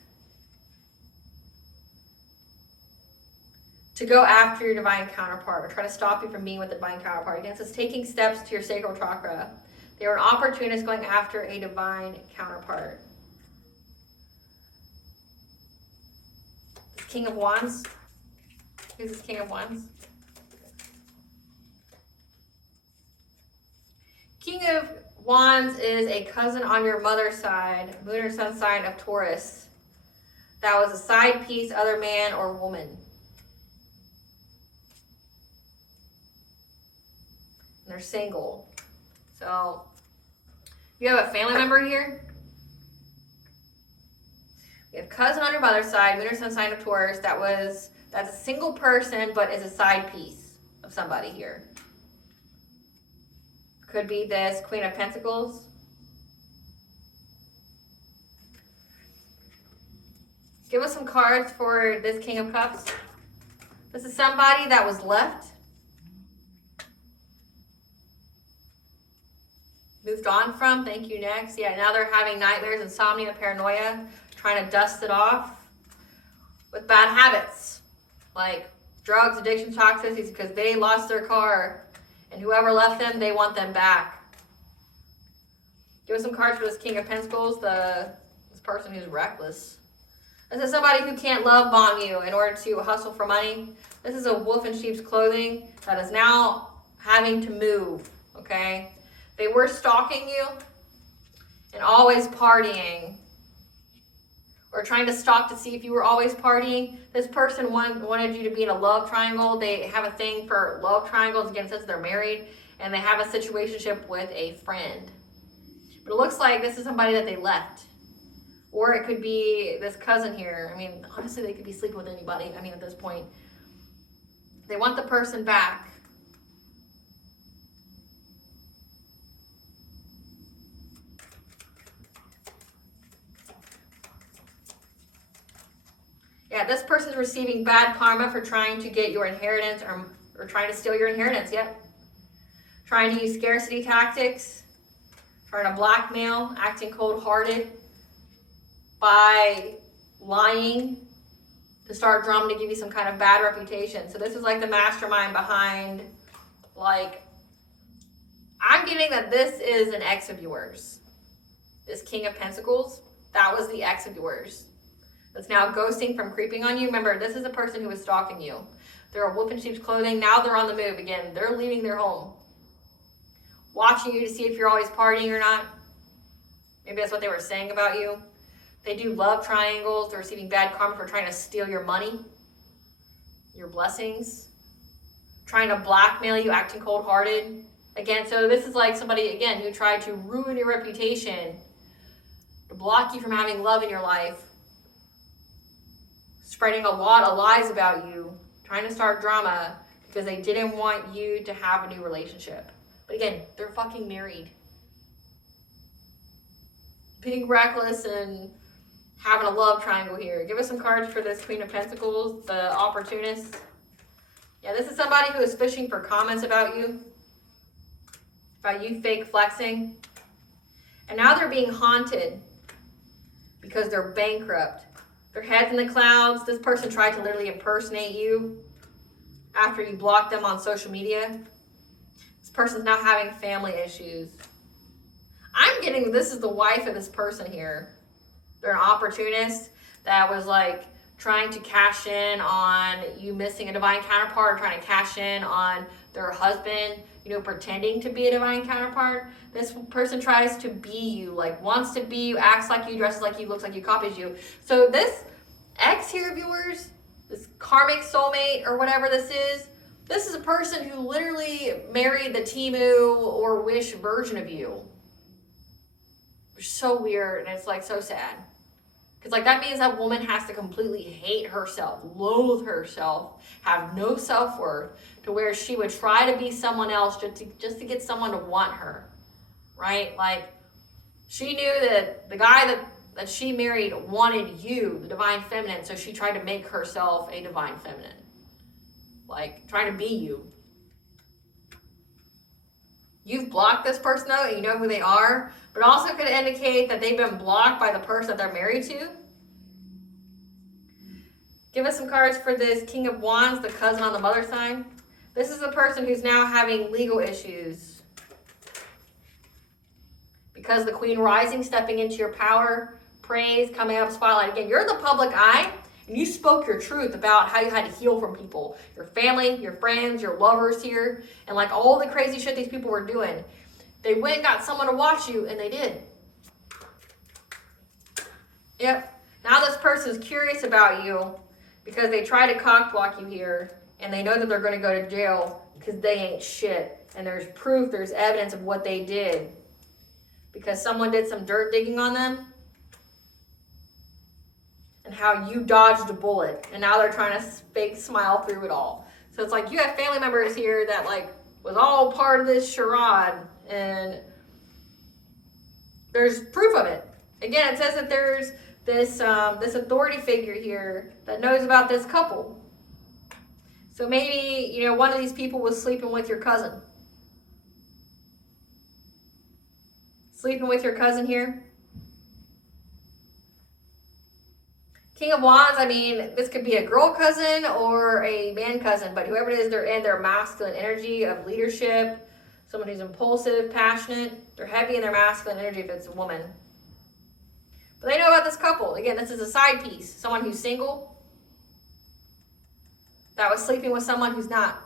to go after your divine counterpart or try to stop you from being with the divine counterpart. Again, it says taking steps to your sacral chakra. They were an opportunist going after a divine counterpart. This King of Wands. Who's this King of Wands? King of Wands is a cousin on your mother's side, moon or sun sign of Taurus. That was a side piece, other man or woman. They're single. So you have a family member here. You have cousin on your mother's side, moon or sun sign of Taurus. That's a single person, but is a side piece of somebody here. Could be this Queen of Pentacles. Give us some cards for this King of Cups. This is somebody that was left. moved on from. Thank you, next. Yeah, now they're having nightmares, insomnia, paranoia, trying to dust it off with bad habits like drugs, addiction, toxicity, because they lost their car and whoever left them, they want them back. Give us some cards for this King of Pentacles, this person who's reckless. This is somebody who can't love bomb you in order to hustle for money. This is a wolf in sheep's clothing that is now having to move, okay? They were stalking you and always partying, or trying to stalk to see if you were always partying. This person wanted you to be in a love triangle. They have a thing for love triangles. Again, it says they're married, and they have a situationship with a friend. But it looks like this is somebody that they left. Or it could be this cousin here. I mean, honestly, they could be sleeping with anybody. I mean, at this point, they want the person back. Yeah, this person's receiving bad karma for trying to get your inheritance or trying to steal your inheritance, yep. Trying to use scarcity tactics, trying to blackmail, acting cold-hearted by lying to start drama to give you some kind of bad reputation. So this is like the mastermind behind, like, I'm getting that this is an ex of yours. This King of Pentacles, that was the ex of yours. That's now ghosting from creeping on you. Remember, this is a person who was stalking you. They're a wolf in sheep's clothing. Now they're on the move again. They're leaving their home. Watching you to see if you're always partying or not. Maybe that's what they were saying about you. They do love triangles. They're receiving bad karma for trying to steal your money, your blessings, trying to blackmail you, acting cold-hearted. Again, so this is like somebody, again, who tried to ruin your reputation, to block you from having love in your life, spreading a lot of lies about you, trying to start drama because they didn't want you to have a new relationship. But again, they're fucking married. Being reckless and having a love triangle here. Give us some cards for this Queen of Pentacles, the opportunist. Yeah, this is somebody who is fishing for comments about you fake flexing. And now they're being haunted because they're bankrupt. Their head's in the clouds. This person tried to literally impersonate you after you blocked them on social media. This person's now having family issues. I'm getting this is the wife of this person here. They're an opportunist that was like trying to cash in on you missing a divine counterpart, or trying to cash in on their husband, pretending to be a divine counterpart. This person tries to be you, like wants to be you, acts like you, dresses like you, looks like you, copies you. So this ex here of yours, this karmic soulmate or whatever this is a person who literally married the Temu or Wish version of you. It's so weird, and it's like so sad. Because like that means that woman has to completely hate herself, loathe herself, have no self-worth, to where she would try to be someone else just to get someone to want her, right? Like she knew that the guy that she married wanted you, the divine feminine, so she tried to make herself a divine feminine. Like trying to be you. You've blocked this person though, and you know who they are, but also could indicate that they've been blocked by the person that they're married to. Give us some cards for this King of Wands, the cousin on the mother side. This is a person who's now having legal issues because the Queen rising, stepping into your power, praise, coming up, spotlight. Again, you're in the public eye, and you spoke your truth about how you had to heal from people, your family, your friends, your lovers here, and like all the crazy shit these people were doing. They went and got someone to watch you, and they did. Yep. Now this person's curious about you because they try to cock block you here, and they know that they're going to go to jail because they ain't shit. And there's proof, there's evidence of what they did because someone did some dirt digging on them and how you dodged a bullet. And now they're trying to fake smile through it all. So it's like you have family members here that like was all part of this charade, and there's proof of it. Again, it says that there's this authority figure here that knows about this couple. So maybe, one of these people was sleeping with your cousin. Sleeping with your cousin here. King of Wands, I mean, this could be a girl cousin or a man cousin, but whoever it is, they're in their masculine energy of leadership, someone who's impulsive, passionate. They're heavy in their masculine energy if it's a woman. But they know about this couple. Again, this is a side piece. Someone who's single that was sleeping with someone who's not.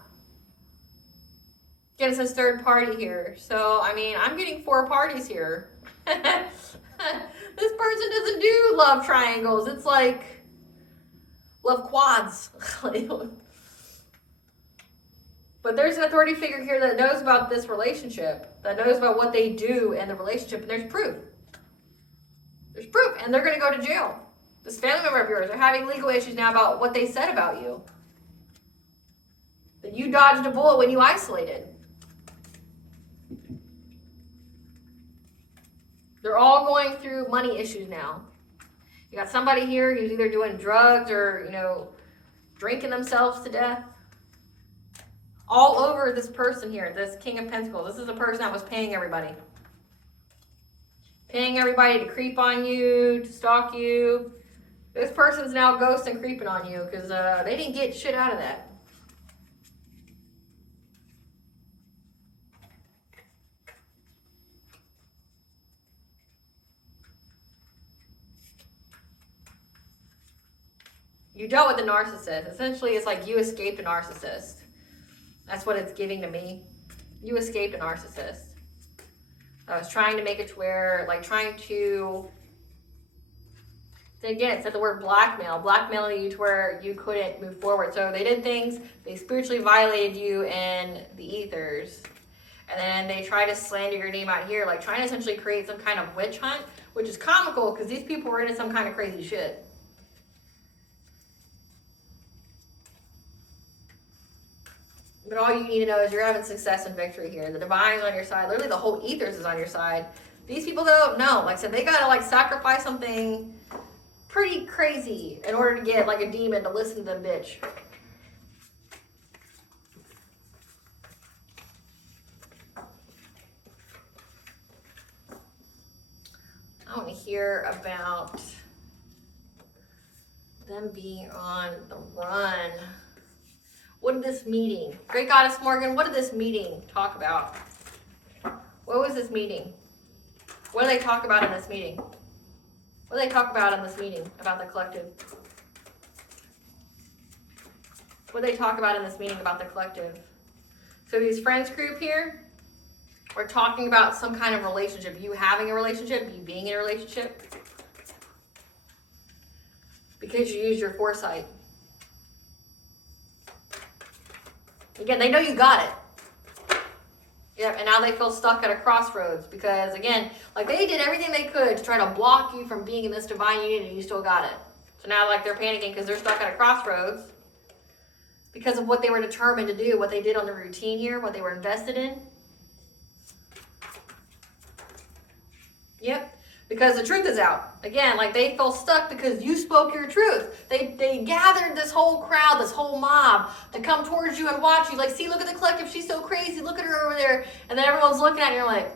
Again, it says third party here. So, I mean, I'm getting 4 parties here. This person doesn't do love triangles. It's like love quads. But there's an authority figure here that knows about this relationship, that knows about what they do in the relationship, and there's proof. There's proof, and they're going to go to jail. This family member of yours are having legal issues now about what they said about you. That you dodged a bullet when you isolated. They're all going through money issues now. You got somebody here who's either doing drugs or, you know, drinking themselves to death. All over this person here, this King of Pentacles. This is a person that was paying everybody. Paying everybody to creep on you, to stalk you. This person's now ghosting, creeping on you because they didn't get shit out of that. You dealt with a narcissist. Essentially, it's like you escaped a narcissist. That's what it's giving to me. You escaped a narcissist. I was trying to make it to where, like, trying to, again, it said the word blackmailing you to where you couldn't move forward. So they did things, they spiritually violated you in the ethers. And then they try to slander your name out here, like trying to essentially create some kind of witch hunt, which is comical because these people were into some kind of crazy shit. But all you need to know is you're having success and victory here. The divine is on your side. Literally the whole ethers is on your side. These people though, no. Like I said, they gotta like sacrifice something pretty crazy in order to get like a demon to listen to them, bitch. I want to hear about them being on the run. What did this meeting, Great Goddess Morgan, what did this meeting talk about? What was this meeting? What do they talk about in this meeting? What do they talk about in this meeting about the collective? What do they talk about in this meeting about the collective? So these friends group here, we're talking about some kind of relationship. You having a relationship, you being in a relationship. Because you used your foresight. Again, they know you got it. Yep, and now they feel stuck at a crossroads because, again, like they did everything they could to try to block you from being in this divine union and you still got it. So now, like, they're panicking because they're stuck at a crossroads because of what they were determined to do, what they did on the routine here, what they were invested in. Yep. Because the truth is out. Again, like they felt stuck because you spoke your truth. They gathered this whole crowd, this whole mob to come towards you and watch you. Like, see, look at the collective. She's so crazy. Look at her over there. And then everyone's looking at you and you're like,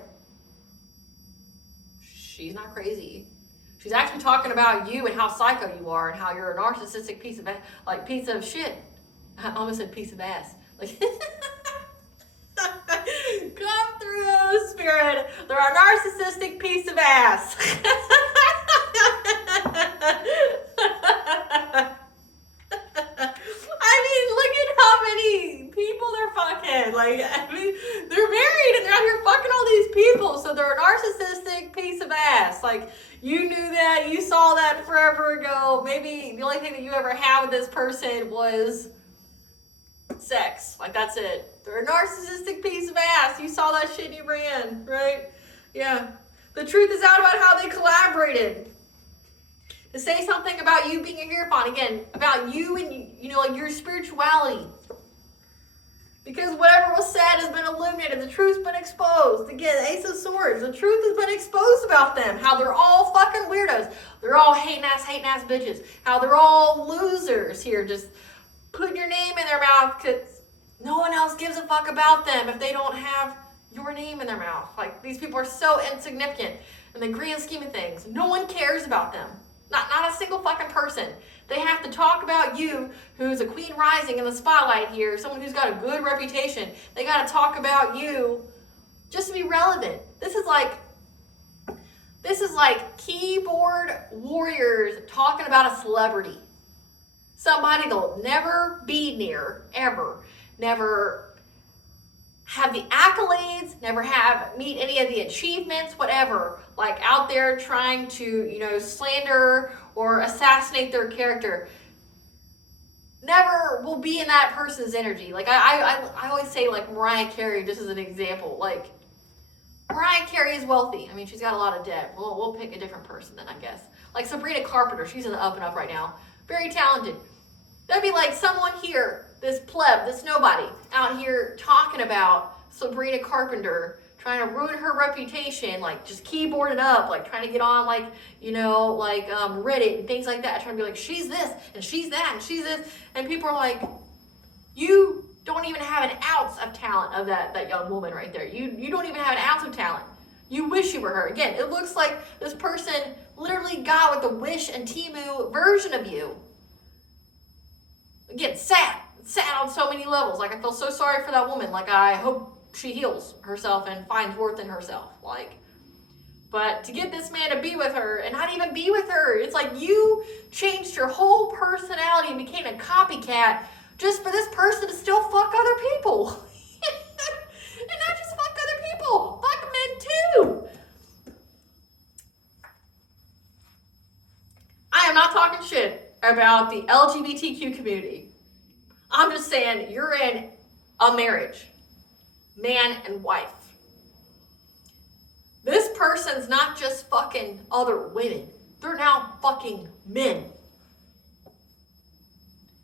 she's not crazy. She's actually talking about you and how psycho you are and how you're a narcissistic piece of shit. I almost said piece of ass. Like, come through, spirit. They're a narcissistic piece of ass. I mean, look at how many people they're fucking. Like, I mean, they're married and they're out here fucking all these people. So they're a narcissistic piece of ass. Like, you knew that. You saw that forever ago. Maybe the only thing that you ever had with this person was sex. Like, that's it. They're a narcissistic piece of ass. You saw that shit and you ran, right? Yeah. The truth is out about how they collaborated to say something about you being a hierophant. Again, about you and, you know, like your spirituality. Because whatever was said has been illuminated. The truth's been exposed. Again, Ace of Swords. The truth has been exposed about them. How they're all fucking weirdos. They're all hating ass bitches. How they're all losers here. Just putting your name in their mouth because no one else gives a fuck about them if they don't have your name in their mouth. Like, these people are so insignificant in the grand scheme of things. No one cares about them. Not a single fucking person. They have to talk about you, who's a queen rising in the spotlight here, someone who's got a good reputation. They got to talk about you just to be relevant. This is like keyboard warriors talking about a celebrity. Somebody they'll never be near, ever. Never have the accolades, never meet any of the achievements, whatever. Like, out there trying to, slander or assassinate their character. Never will be in that person's energy. Like, I always say, like, Mariah Carey, just as an example. Like, Mariah Carey is wealthy. I mean, she's got a lot of debt. We'll pick a different person then, I guess. Like Sabrina Carpenter, she's in the up and up right now. Very talented. That'd be like someone here, this pleb, this nobody, out here talking about Sabrina Carpenter, trying to ruin her reputation, like just keyboarding up, like trying to get on Reddit and things like that, trying to be like, she's this, and she's that, and she's this. And people are like, you don't even have an ounce of talent of that young woman right there. You don't even have an ounce of talent. You wish you were her. Again, it looks like this person literally got with the Wish and Temu version of you. Again, sad on so many levels. Like, I feel so sorry for that woman. Like, I hope she heals herself and finds worth in herself. Like, but to get this man to be with her and not even be with her, it's like you changed your whole personality and became a copycat just for this person to still fuck other people. And not just fuck other people, fuck men too. I am not talking shit about the LGBTQ community. I'm just saying, you're in a marriage, man and wife. This person's not just fucking other women. They're now fucking men.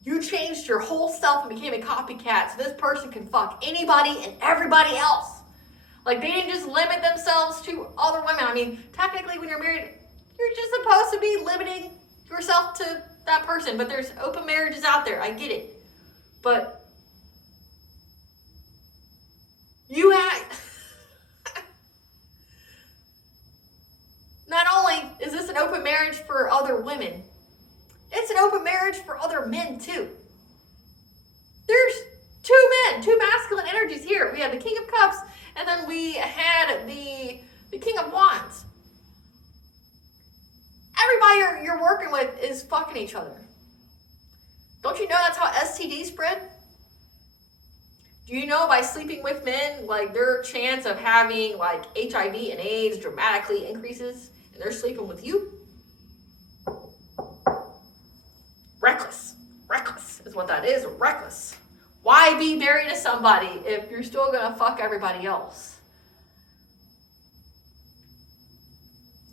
You changed your whole self and became a copycat so this person can fuck anybody and everybody else. Like, they didn't just limit themselves to other women. I mean, technically when you're married, you're just supposed to be limiting yourself to that person. But there's open marriages out there. I get it. But you had... Not only is this an open marriage for other women, it's an open marriage for other men too. There's two men, two masculine energies here. We have the King of Cups, and then we had the King of Wands. Everybody you're working with is fucking each other. Don't you know that's how STDs spread? Do you know by sleeping with men, like, their chance of having like HIV and AIDS dramatically increases, and they're sleeping with you? Reckless is what that is, reckless. Why be married to somebody if you're still gonna fuck everybody else?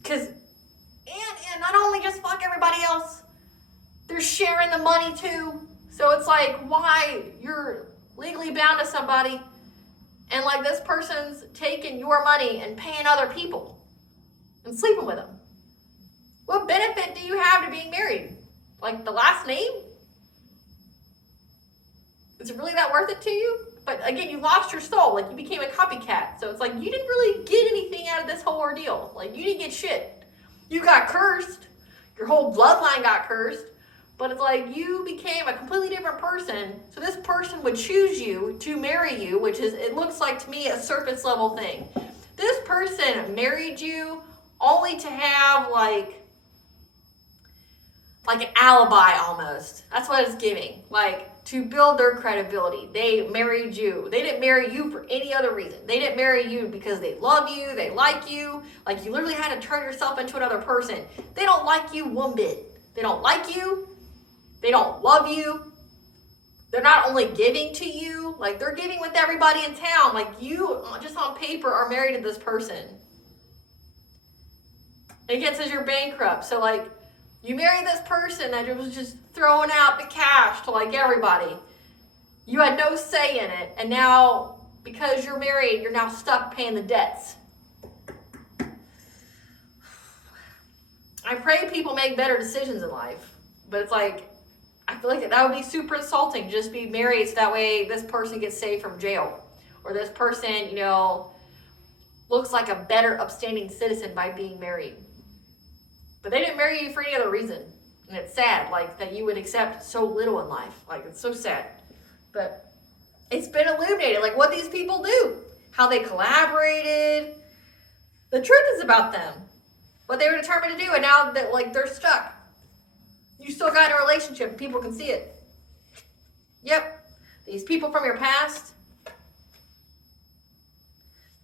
And not only just fuck everybody else, they're sharing the money too. So it's like, why you're legally bound to somebody and like this person's taking your money and paying other people and sleeping with them? What benefit do you have to being married? Like, the last name? Is it really that worth it to you? But again, you lost your soul. Like, you became a copycat. So it's like, you didn't really get anything out of this whole ordeal. Like, you didn't get shit. You got cursed. Your whole bloodline got cursed. But it's like, you became a completely different person. So this person would choose you to marry you, which is, it looks like to me, a surface level thing. This person married you only to have like an alibi almost. That's what it's giving. Like, to build their credibility. They married you. They didn't marry you for any other reason. They didn't marry you because they love you, they like you. Like, you literally had to turn yourself into another person. They don't like you one bit. They don't like you. They don't love you. They're not only giving to you, like, they're giving with everybody in town. Like, you, just on paper, are married to this person. And again, it says you're bankrupt. So, like, you married this person that was just throwing out the cash to, like, everybody. You had no say in it. And now, because you're married, you're now stuck paying the debts. I pray people make better decisions in life. But it's like, I feel like that would be super insulting. Just be married so that way this person gets saved from jail. Or this person, looks like a better upstanding citizen by being married. But they didn't marry you for any other reason. And it's sad, like, that you would accept so little in life. Like, it's so sad. But it's been illuminated, like, what these people do. How they collaborated. The truth is about them. What they were determined to do. And now that, like, they're stuck. You still got in a relationship and people can see it. Yep. These people from your past.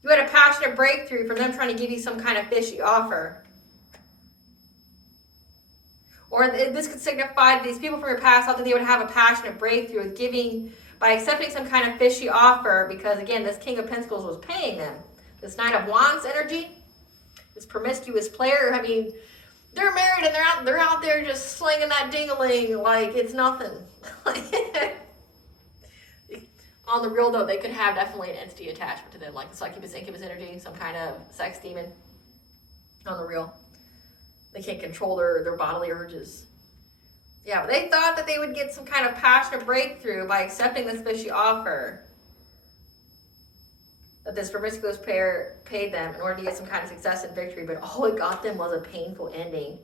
You had a passionate breakthrough from them trying to give you some kind of fishy offer. Or this could signify that these people from your past thought that they would have a passionate breakthrough with giving, by accepting some kind of fishy offer, because again, this King of Pentacles was paying them. This Knight of Wands energy, this promiscuous player, I mean, they're married and they're out there just slinging that ding-a-ling like it's nothing. On the real though, they could have definitely an entity attachment to them, like the succubus, incubus energy, some kind of sex demon. On the real. They can't control their bodily urges. Yeah, but they thought that they would get some kind of passionate breakthrough by accepting this fishy offer that this promiscuous pair paid them in order to get some kind of success and victory, but all it got them was a painful ending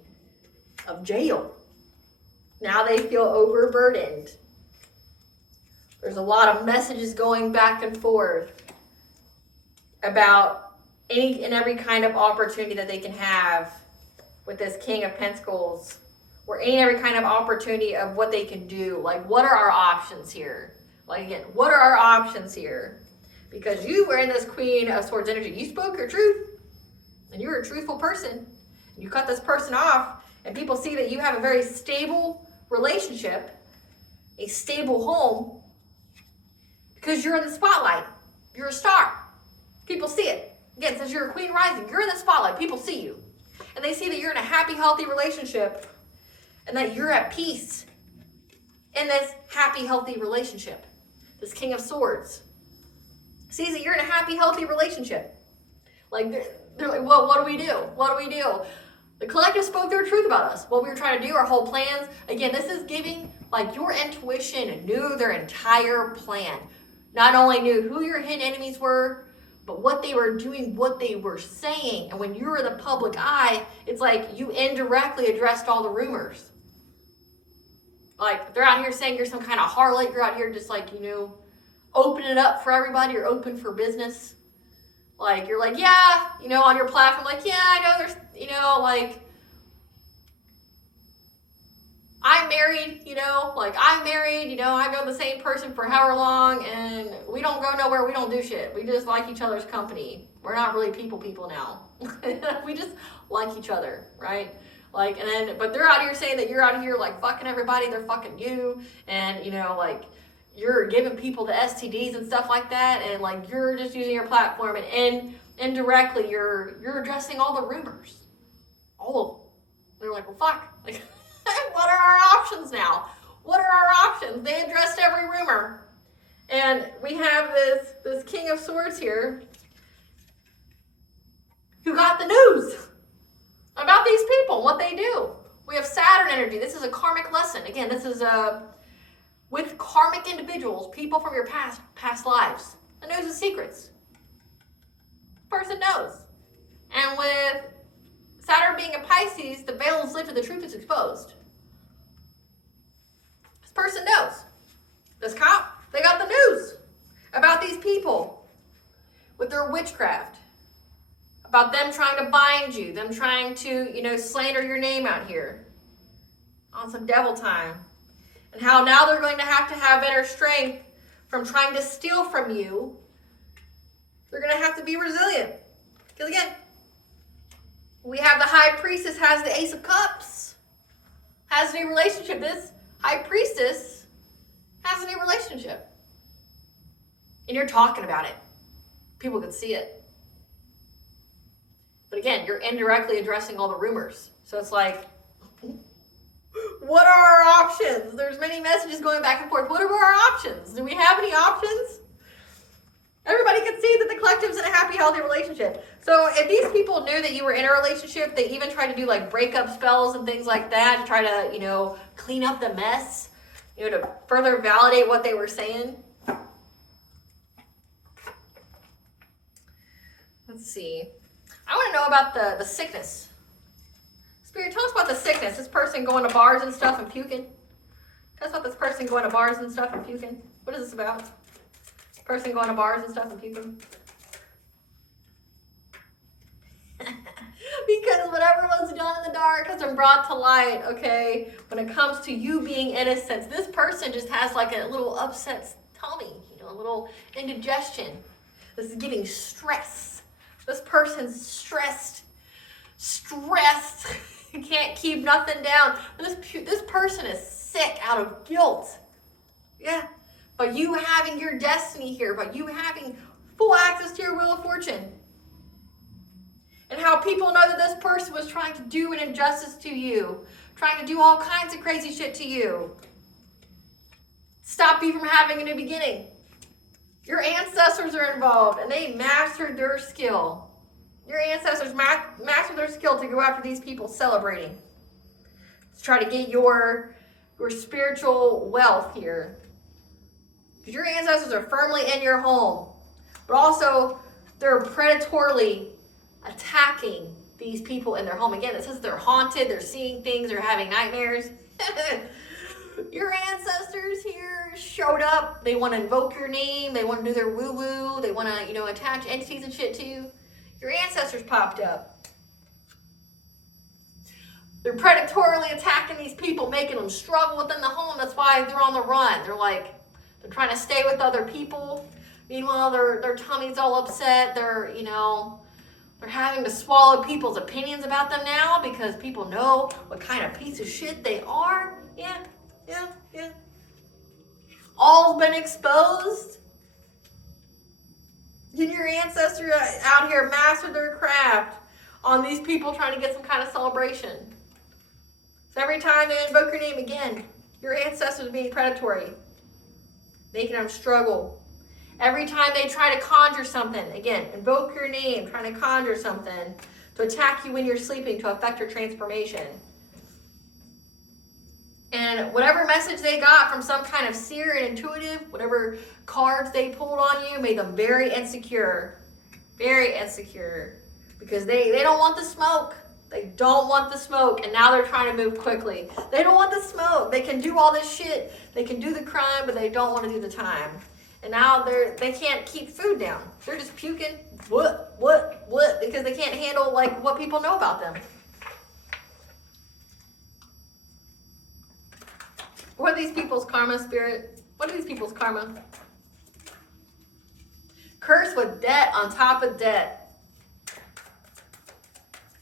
of jail. Now they feel overburdened. There's a lot of messages going back and forth about any and every kind of opportunity that they can have with this King of Pentacles, or any and every kind of opportunity of what they can do. Like, what are our options here? Like, again, what are our options here? Because you were in this Queen of Swords energy. You spoke your truth, and you were a truthful person. You cut this person off, and people see that you have a very stable relationship, a stable home, because you're in the spotlight. You're a star. People see it. Again, since you're a Queen rising, you're in the spotlight. People see you. And they see that you're in a happy, healthy relationship, and that you're at peace in this happy, healthy relationship. This King of Swords sees that you're in a happy, healthy relationship. Like, they're like, well, what do we do? What do we do? The collective spoke their truth about us. What we were trying to do, our whole plans. Again, this is giving, like, your intuition knew their entire plan. Not only knew who your hidden enemies were, but what they were doing, what they were saying. And when you were the public eye, it's like you indirectly addressed all the rumors. Like, they're out here saying you're some kind of harlot. You're out here just like, opening it up for everybody. You're open for business. Like, you're like, yeah, on your platform, like, yeah, I know there's, like, I'm married, I'm married, I've known the same person for however long, and we don't go nowhere, we don't do shit. We just like each other's company. We're not really people now. We just like each other, right? Like, and then, but they're out here saying that you're out here, like, fucking everybody, they're fucking you, and, like, you're giving people the STDs and stuff like that, and, like, you're just using your platform, and indirectly, you're addressing all the rumors. All of them. They're like, well, fuck. Like, what are our options now? What are our options? They addressed every rumor. And we have this King of Swords here who got the news about these people, what they do. We have Saturn energy. This is a karmic lesson. Again, this is with karmic individuals, people from your past lives. The news is secrets. Person knows. And with Saturn being a Pisces, the veil is lifted, the truth is exposed. This person knows. This cop, they got the news about these people with their witchcraft. About them trying to bind you, them trying to, slander your name out here on some devil time. And how now they're going to have better strength from trying to steal from you. They're going to have to be resilient. Because again, we have the High Priestess has the Ace of Cups. Has a new relationship. This High Priestess has a new relationship. And you're talking about it. People can see it. But again, you're indirectly addressing all the rumors. So it's like, what are our options? There's many messages going back and forth. What are our options? Do we have any options? Everybody can see that the collective's in a happy, healthy relationship. So if these people knew that you were in a relationship, they even tried to do like breakup spells and things like that to try to, clean up the mess, to further validate what they were saying. Let's see. I want to know about the sickness. Spirit, tell us about the sickness. This person going to bars and stuff and puking. Tell us about this person going to bars and stuff and puking. What is this about? This person going to bars and stuff and puking. Because whatever was done in the dark has been brought to light, okay? When it comes to you being innocent, this person just has like a little upset tummy, you know, a little indigestion. This is giving stress. This person's stressed. You can't keep nothing down. This person is sick out of guilt. Yeah. But you having your destiny here, but you having full access to your wheel of fortune. And how people know that this person was trying to do an injustice to you, trying to do all kinds of crazy shit to you. Stop you from having a new beginning. Your ancestors are involved and they mastered their skill. Your ancestors mastered their skill to go after these people celebrating. To try to get your spiritual wealth here. Because your ancestors are firmly in your home. But also, they're predatorily attacking these people in their home. Again, it says they're haunted, they're seeing things, they're having nightmares. Your ancestors here showed up. They want to invoke your name. They want to do their woo-woo. They want to, attach entities and shit to you. Your ancestors popped up. They're predatorily attacking these people, making them struggle within the home. That's why they're on the run. They're trying to stay with other people. Meanwhile, their tummy's all upset. They're having to swallow people's opinions about them now because people know what kind of piece of shit they are. Yeah. All's been exposed. And your ancestors out here mastered their craft on these people trying to get some kind of celebration. So every time they invoke your name again, your ancestors are being predatory, making them struggle. Every time they try to conjure something, again, invoke your name, trying to conjure something to attack you when you're sleeping to affect your transformation. And whatever message they got from some kind of seer and intuitive, whatever cards they pulled on you, made them very insecure. Very insecure. Because they don't want the smoke. They don't want the smoke. And now they're trying to move quickly. They don't want the smoke. They can do all this shit. They can do the crime, but they don't want to do the time. And now they can't keep food down. They're just puking, what, because they can't handle what people know about them. What are these people's karma, Spirit? What are these people's karma? Cursed with debt on top of debt.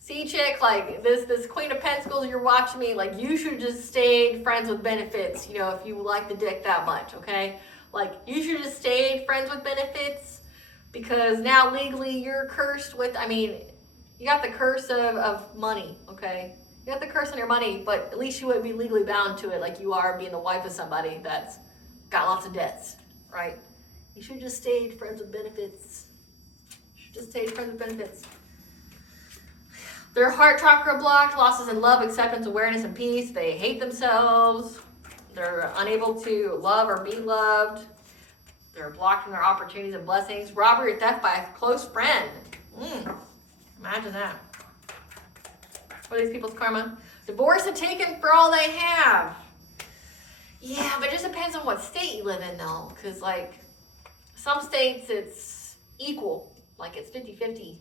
See, chick, this Queen of Pentacles, you're watching me, you should have just stayed friends with benefits, if you like the dick that much, okay? You should have just stayed friends with benefits because now legally you're cursed with, you got the curse of money, okay? You got the curse on your money, but at least you wouldn't be legally bound to it like you are being the wife of somebody that's got lots of debts, right? You should have just stayed friends with benefits. Their heart chakra blocked, losses in love, acceptance, awareness, and peace. They hate themselves. They're unable to love or be loved. They're blocked from their opportunities and blessings. Robbery or theft by a close friend. Imagine that. What are these people's karma? Divorce and taken for all they have. Yeah, but it just depends on what state you live in, though. Because, some states it's equal. It's 50-50.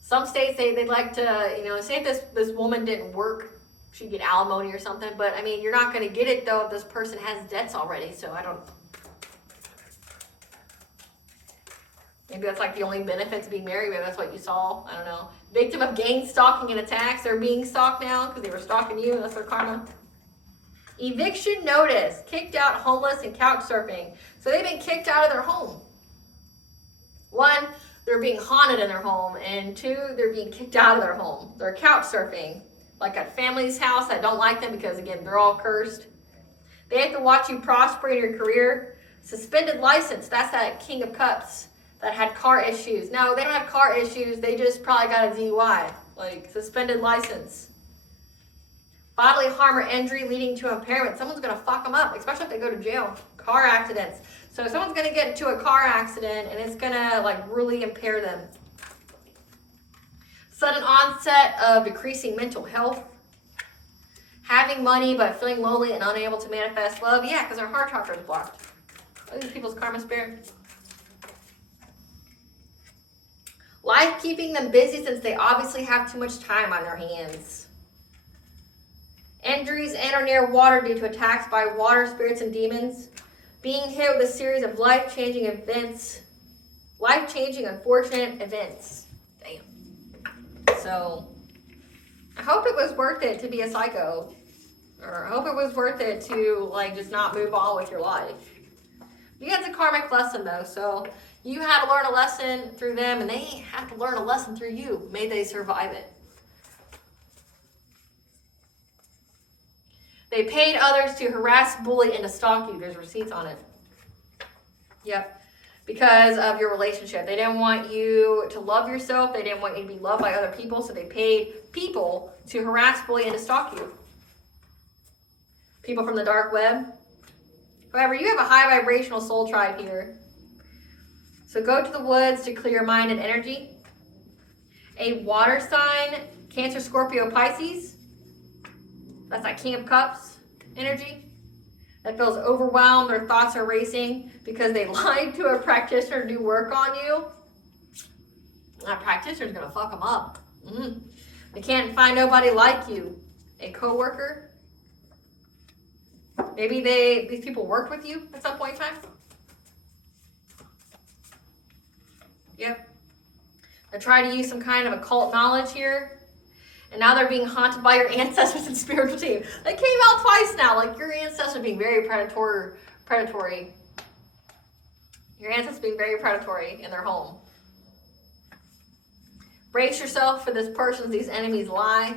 Some states, they'd like to, say if this woman didn't work, she'd get alimony or something. But, you're not going to get it, though, if this person has debts already. So, I don't... Maybe that's the only benefit to being married. Maybe that's what you saw. I don't know. Victim of gang stalking and attacks. They're being stalked now because they were stalking you. That's their karma. Eviction notice. Kicked out, homeless, and couch surfing. So they've been kicked out of their home. 1, they're being haunted in their home. And 2, they're being kicked out of their home. They're couch surfing. At family's house that don't like them because, again, they're all cursed. They have to watch you prosper in your career. Suspended license. That's that King of Cups that had car issues. No, they don't have car issues. They just probably got a DUI. Suspended license. Bodily harm or injury leading to impairment. Someone's going to fuck them up, especially if they go to jail. car accidents. So someone's going to get into a car accident and it's going to like really impair them. Sudden onset of decreasing mental health. Having money but feeling lonely and unable to manifest love. Yeah, because their heart chakra is blocked. These people's karma spirit. Life keeping them busy since they obviously have too much time on their hands. Injuries in or near water due to attacks by water spirits and demons. Being hit with a series of life-changing events. Life-changing, unfortunate events. Damn. So, I hope it was worth it to be a psycho. Or I hope it was worth it to, like, just not move on with your life. You got a karmic lesson, though, so you had to learn a lesson through them, and they have to learn a lesson through you. May they survive it. They paid others to harass, bully, and to stalk you. There's receipts on it. Yep. Because of your relationship. They didn't want you to love yourself. They didn't want you to be loved by other people, so they paid people to harass, bully, and to stalk you. People from the dark web. However, you have a high vibrational soul tribe here. So go to the woods to clear your mind and energy. A water sign, Cancer, Scorpio, Pisces. That's like King of Cups energy. That feels overwhelmed. Their thoughts are racing because they lied to a practitioner to do work on you. That practitioner's going to fuck them up. They can't find nobody like you. A coworker. Maybe these people worked with you at some point in time. Yep. I try to use some kind of occult knowledge here. And now they're being haunted by your ancestors and spiritual team. They came out twice now. Like your ancestors being very predatory. Your ancestors being very predatory in their home. Brace yourself for this person. These enemies lie.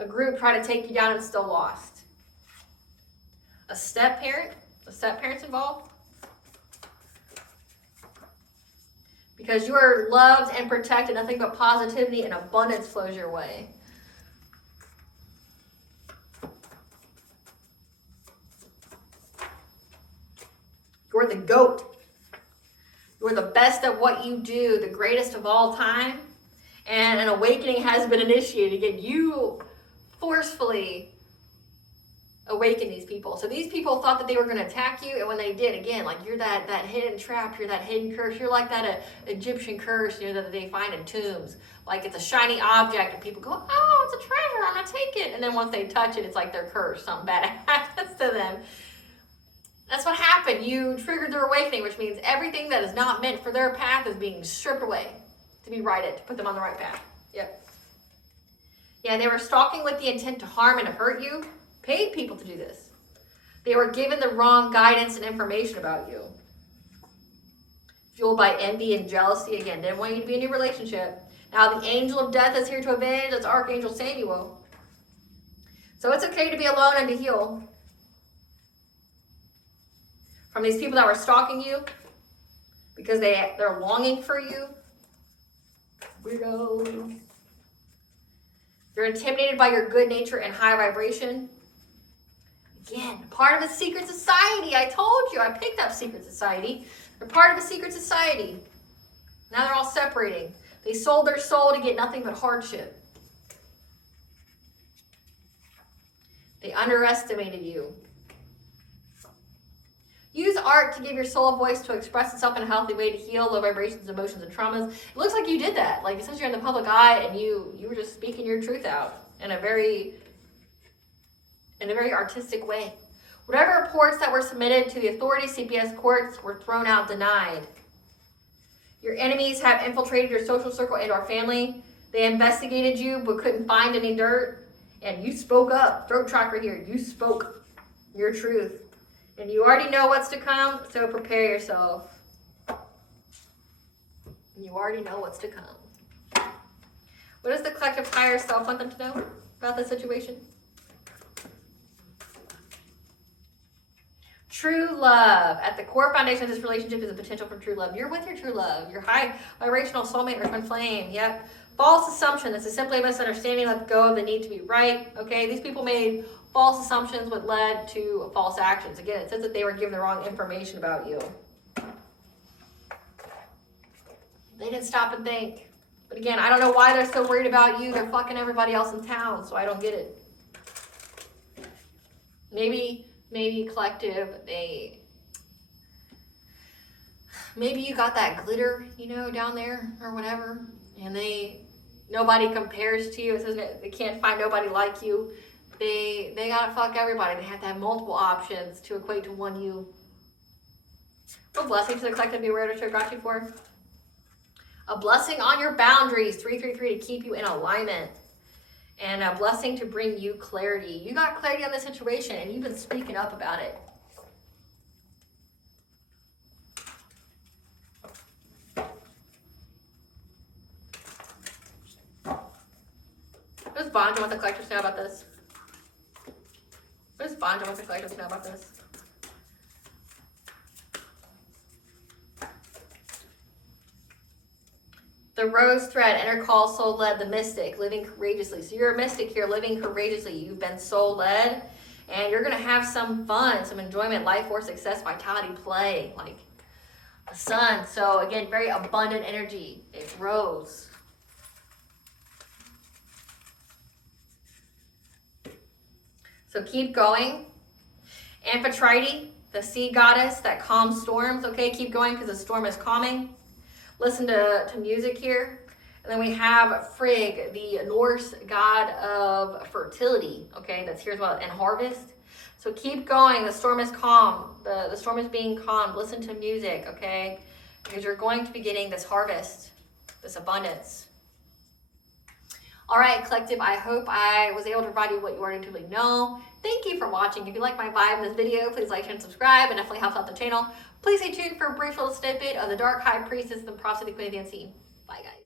A group try to take you down and still lost. A step parent. A step parent's involved. Because you are loved and protected. Nothing but positivity and abundance flows your way. You're the GOAT. You're the best at what you do, the greatest of all time. And an awakening has been initiated. Again, you forcefully awaken these people. So these people thought that they were going to attack you, and when they did, again, like you're that hidden trap, you're that hidden curse, you're like that Egyptian curse, that they find in tombs. Like it's a shiny object, and people go, oh, it's a treasure, I'm going to take it. And then once they touch it, it's like they're cursed. Something bad happens to them. That's what happened. You triggered their awakening, which means everything that is not meant for their path is being stripped away to be righted, to put them on the right path. Yep. Yeah, they were stalking with the intent to harm and to hurt you. Paid people to do this. They were given the wrong guidance and information about you. Fueled by envy and jealousy. Again, didn't want you to be in your relationship. Now the angel of death is here to avenge. That's Archangel Samuel. So it's okay to be alone and to heal. From these people that were stalking you. Because they're longing for you. Weirdo. They're intimidated by your good nature and high vibration. Again, part of a secret society. I told you, I picked up secret society. They're part of a secret society. Now they're all separating. They sold their soul to get nothing but hardship. They underestimated you. Use art to give your soul a voice to express itself in a healthy way to heal low vibrations, emotions, and traumas. It looks like you did that. Like, since you're in the public eye and you were just speaking your truth out in a very artistic way. Whatever reports that were submitted to the authorities, CPS courts, were thrown out, denied. Your enemies have infiltrated your social circle and our family. They investigated you but couldn't find any dirt. And you spoke up. Throat chakra here. You spoke your truth. And you already know what's to come, so prepare yourself. You already know what's to come. What does the collective higher self want them to know about the situation? True love. At the core foundation of this relationship is the potential for true love. You're with your true love. Your high vibrational soulmate or twin flame. Yep. False assumption. This is simply a misunderstanding. Let go of the need to be right. Okay. These people made false assumptions would lead to false actions. Again, it says that they were given the wrong information about you. They didn't stop and think. But again, I don't know why they're so worried about you. They're fucking everybody else in town, so I don't get it. Maybe collective, maybe you got that glitter, you know, down there or whatever, and nobody compares to you. It says they can't find nobody like you. They gotta fuck everybody. They have to have multiple options to equate to one you. What blessing to the collective you were to got you for? A blessing on your boundaries, 333, to keep you in alignment. And a blessing to bring you clarity. You got clarity on the situation and you've been speaking up about it. What does Bonja want the collectors to know about this? What does Bonja want the collectors to know about this? The rose thread, inner call, soul led, the mystic, living courageously. So you're a mystic here, living courageously. You've been soul led, and you're going to have some fun, some enjoyment, life force, success, vitality, play, like the sun. So again, very abundant energy. It rose. So keep going. Amphitrite, the sea goddess that calms storms. Okay, keep going because the storm is calming. Listen to music here. And then we have Frigg, the Norse god of fertility. Okay, that's here as well, and harvest. So keep going. The storm is calm. The storm is being calmed. Listen to music, okay? Because you're going to be getting this harvest, this abundance. All right, collective, I hope I was able to provide you what you already truly know. Thank you for watching. If you like my vibe in this video, please like, share, and subscribe. It definitely helps out the channel. Please stay tuned for a brief little snippet of the Dark High Priestess and the Prophecy Queen of the Unseen. Bye, guys.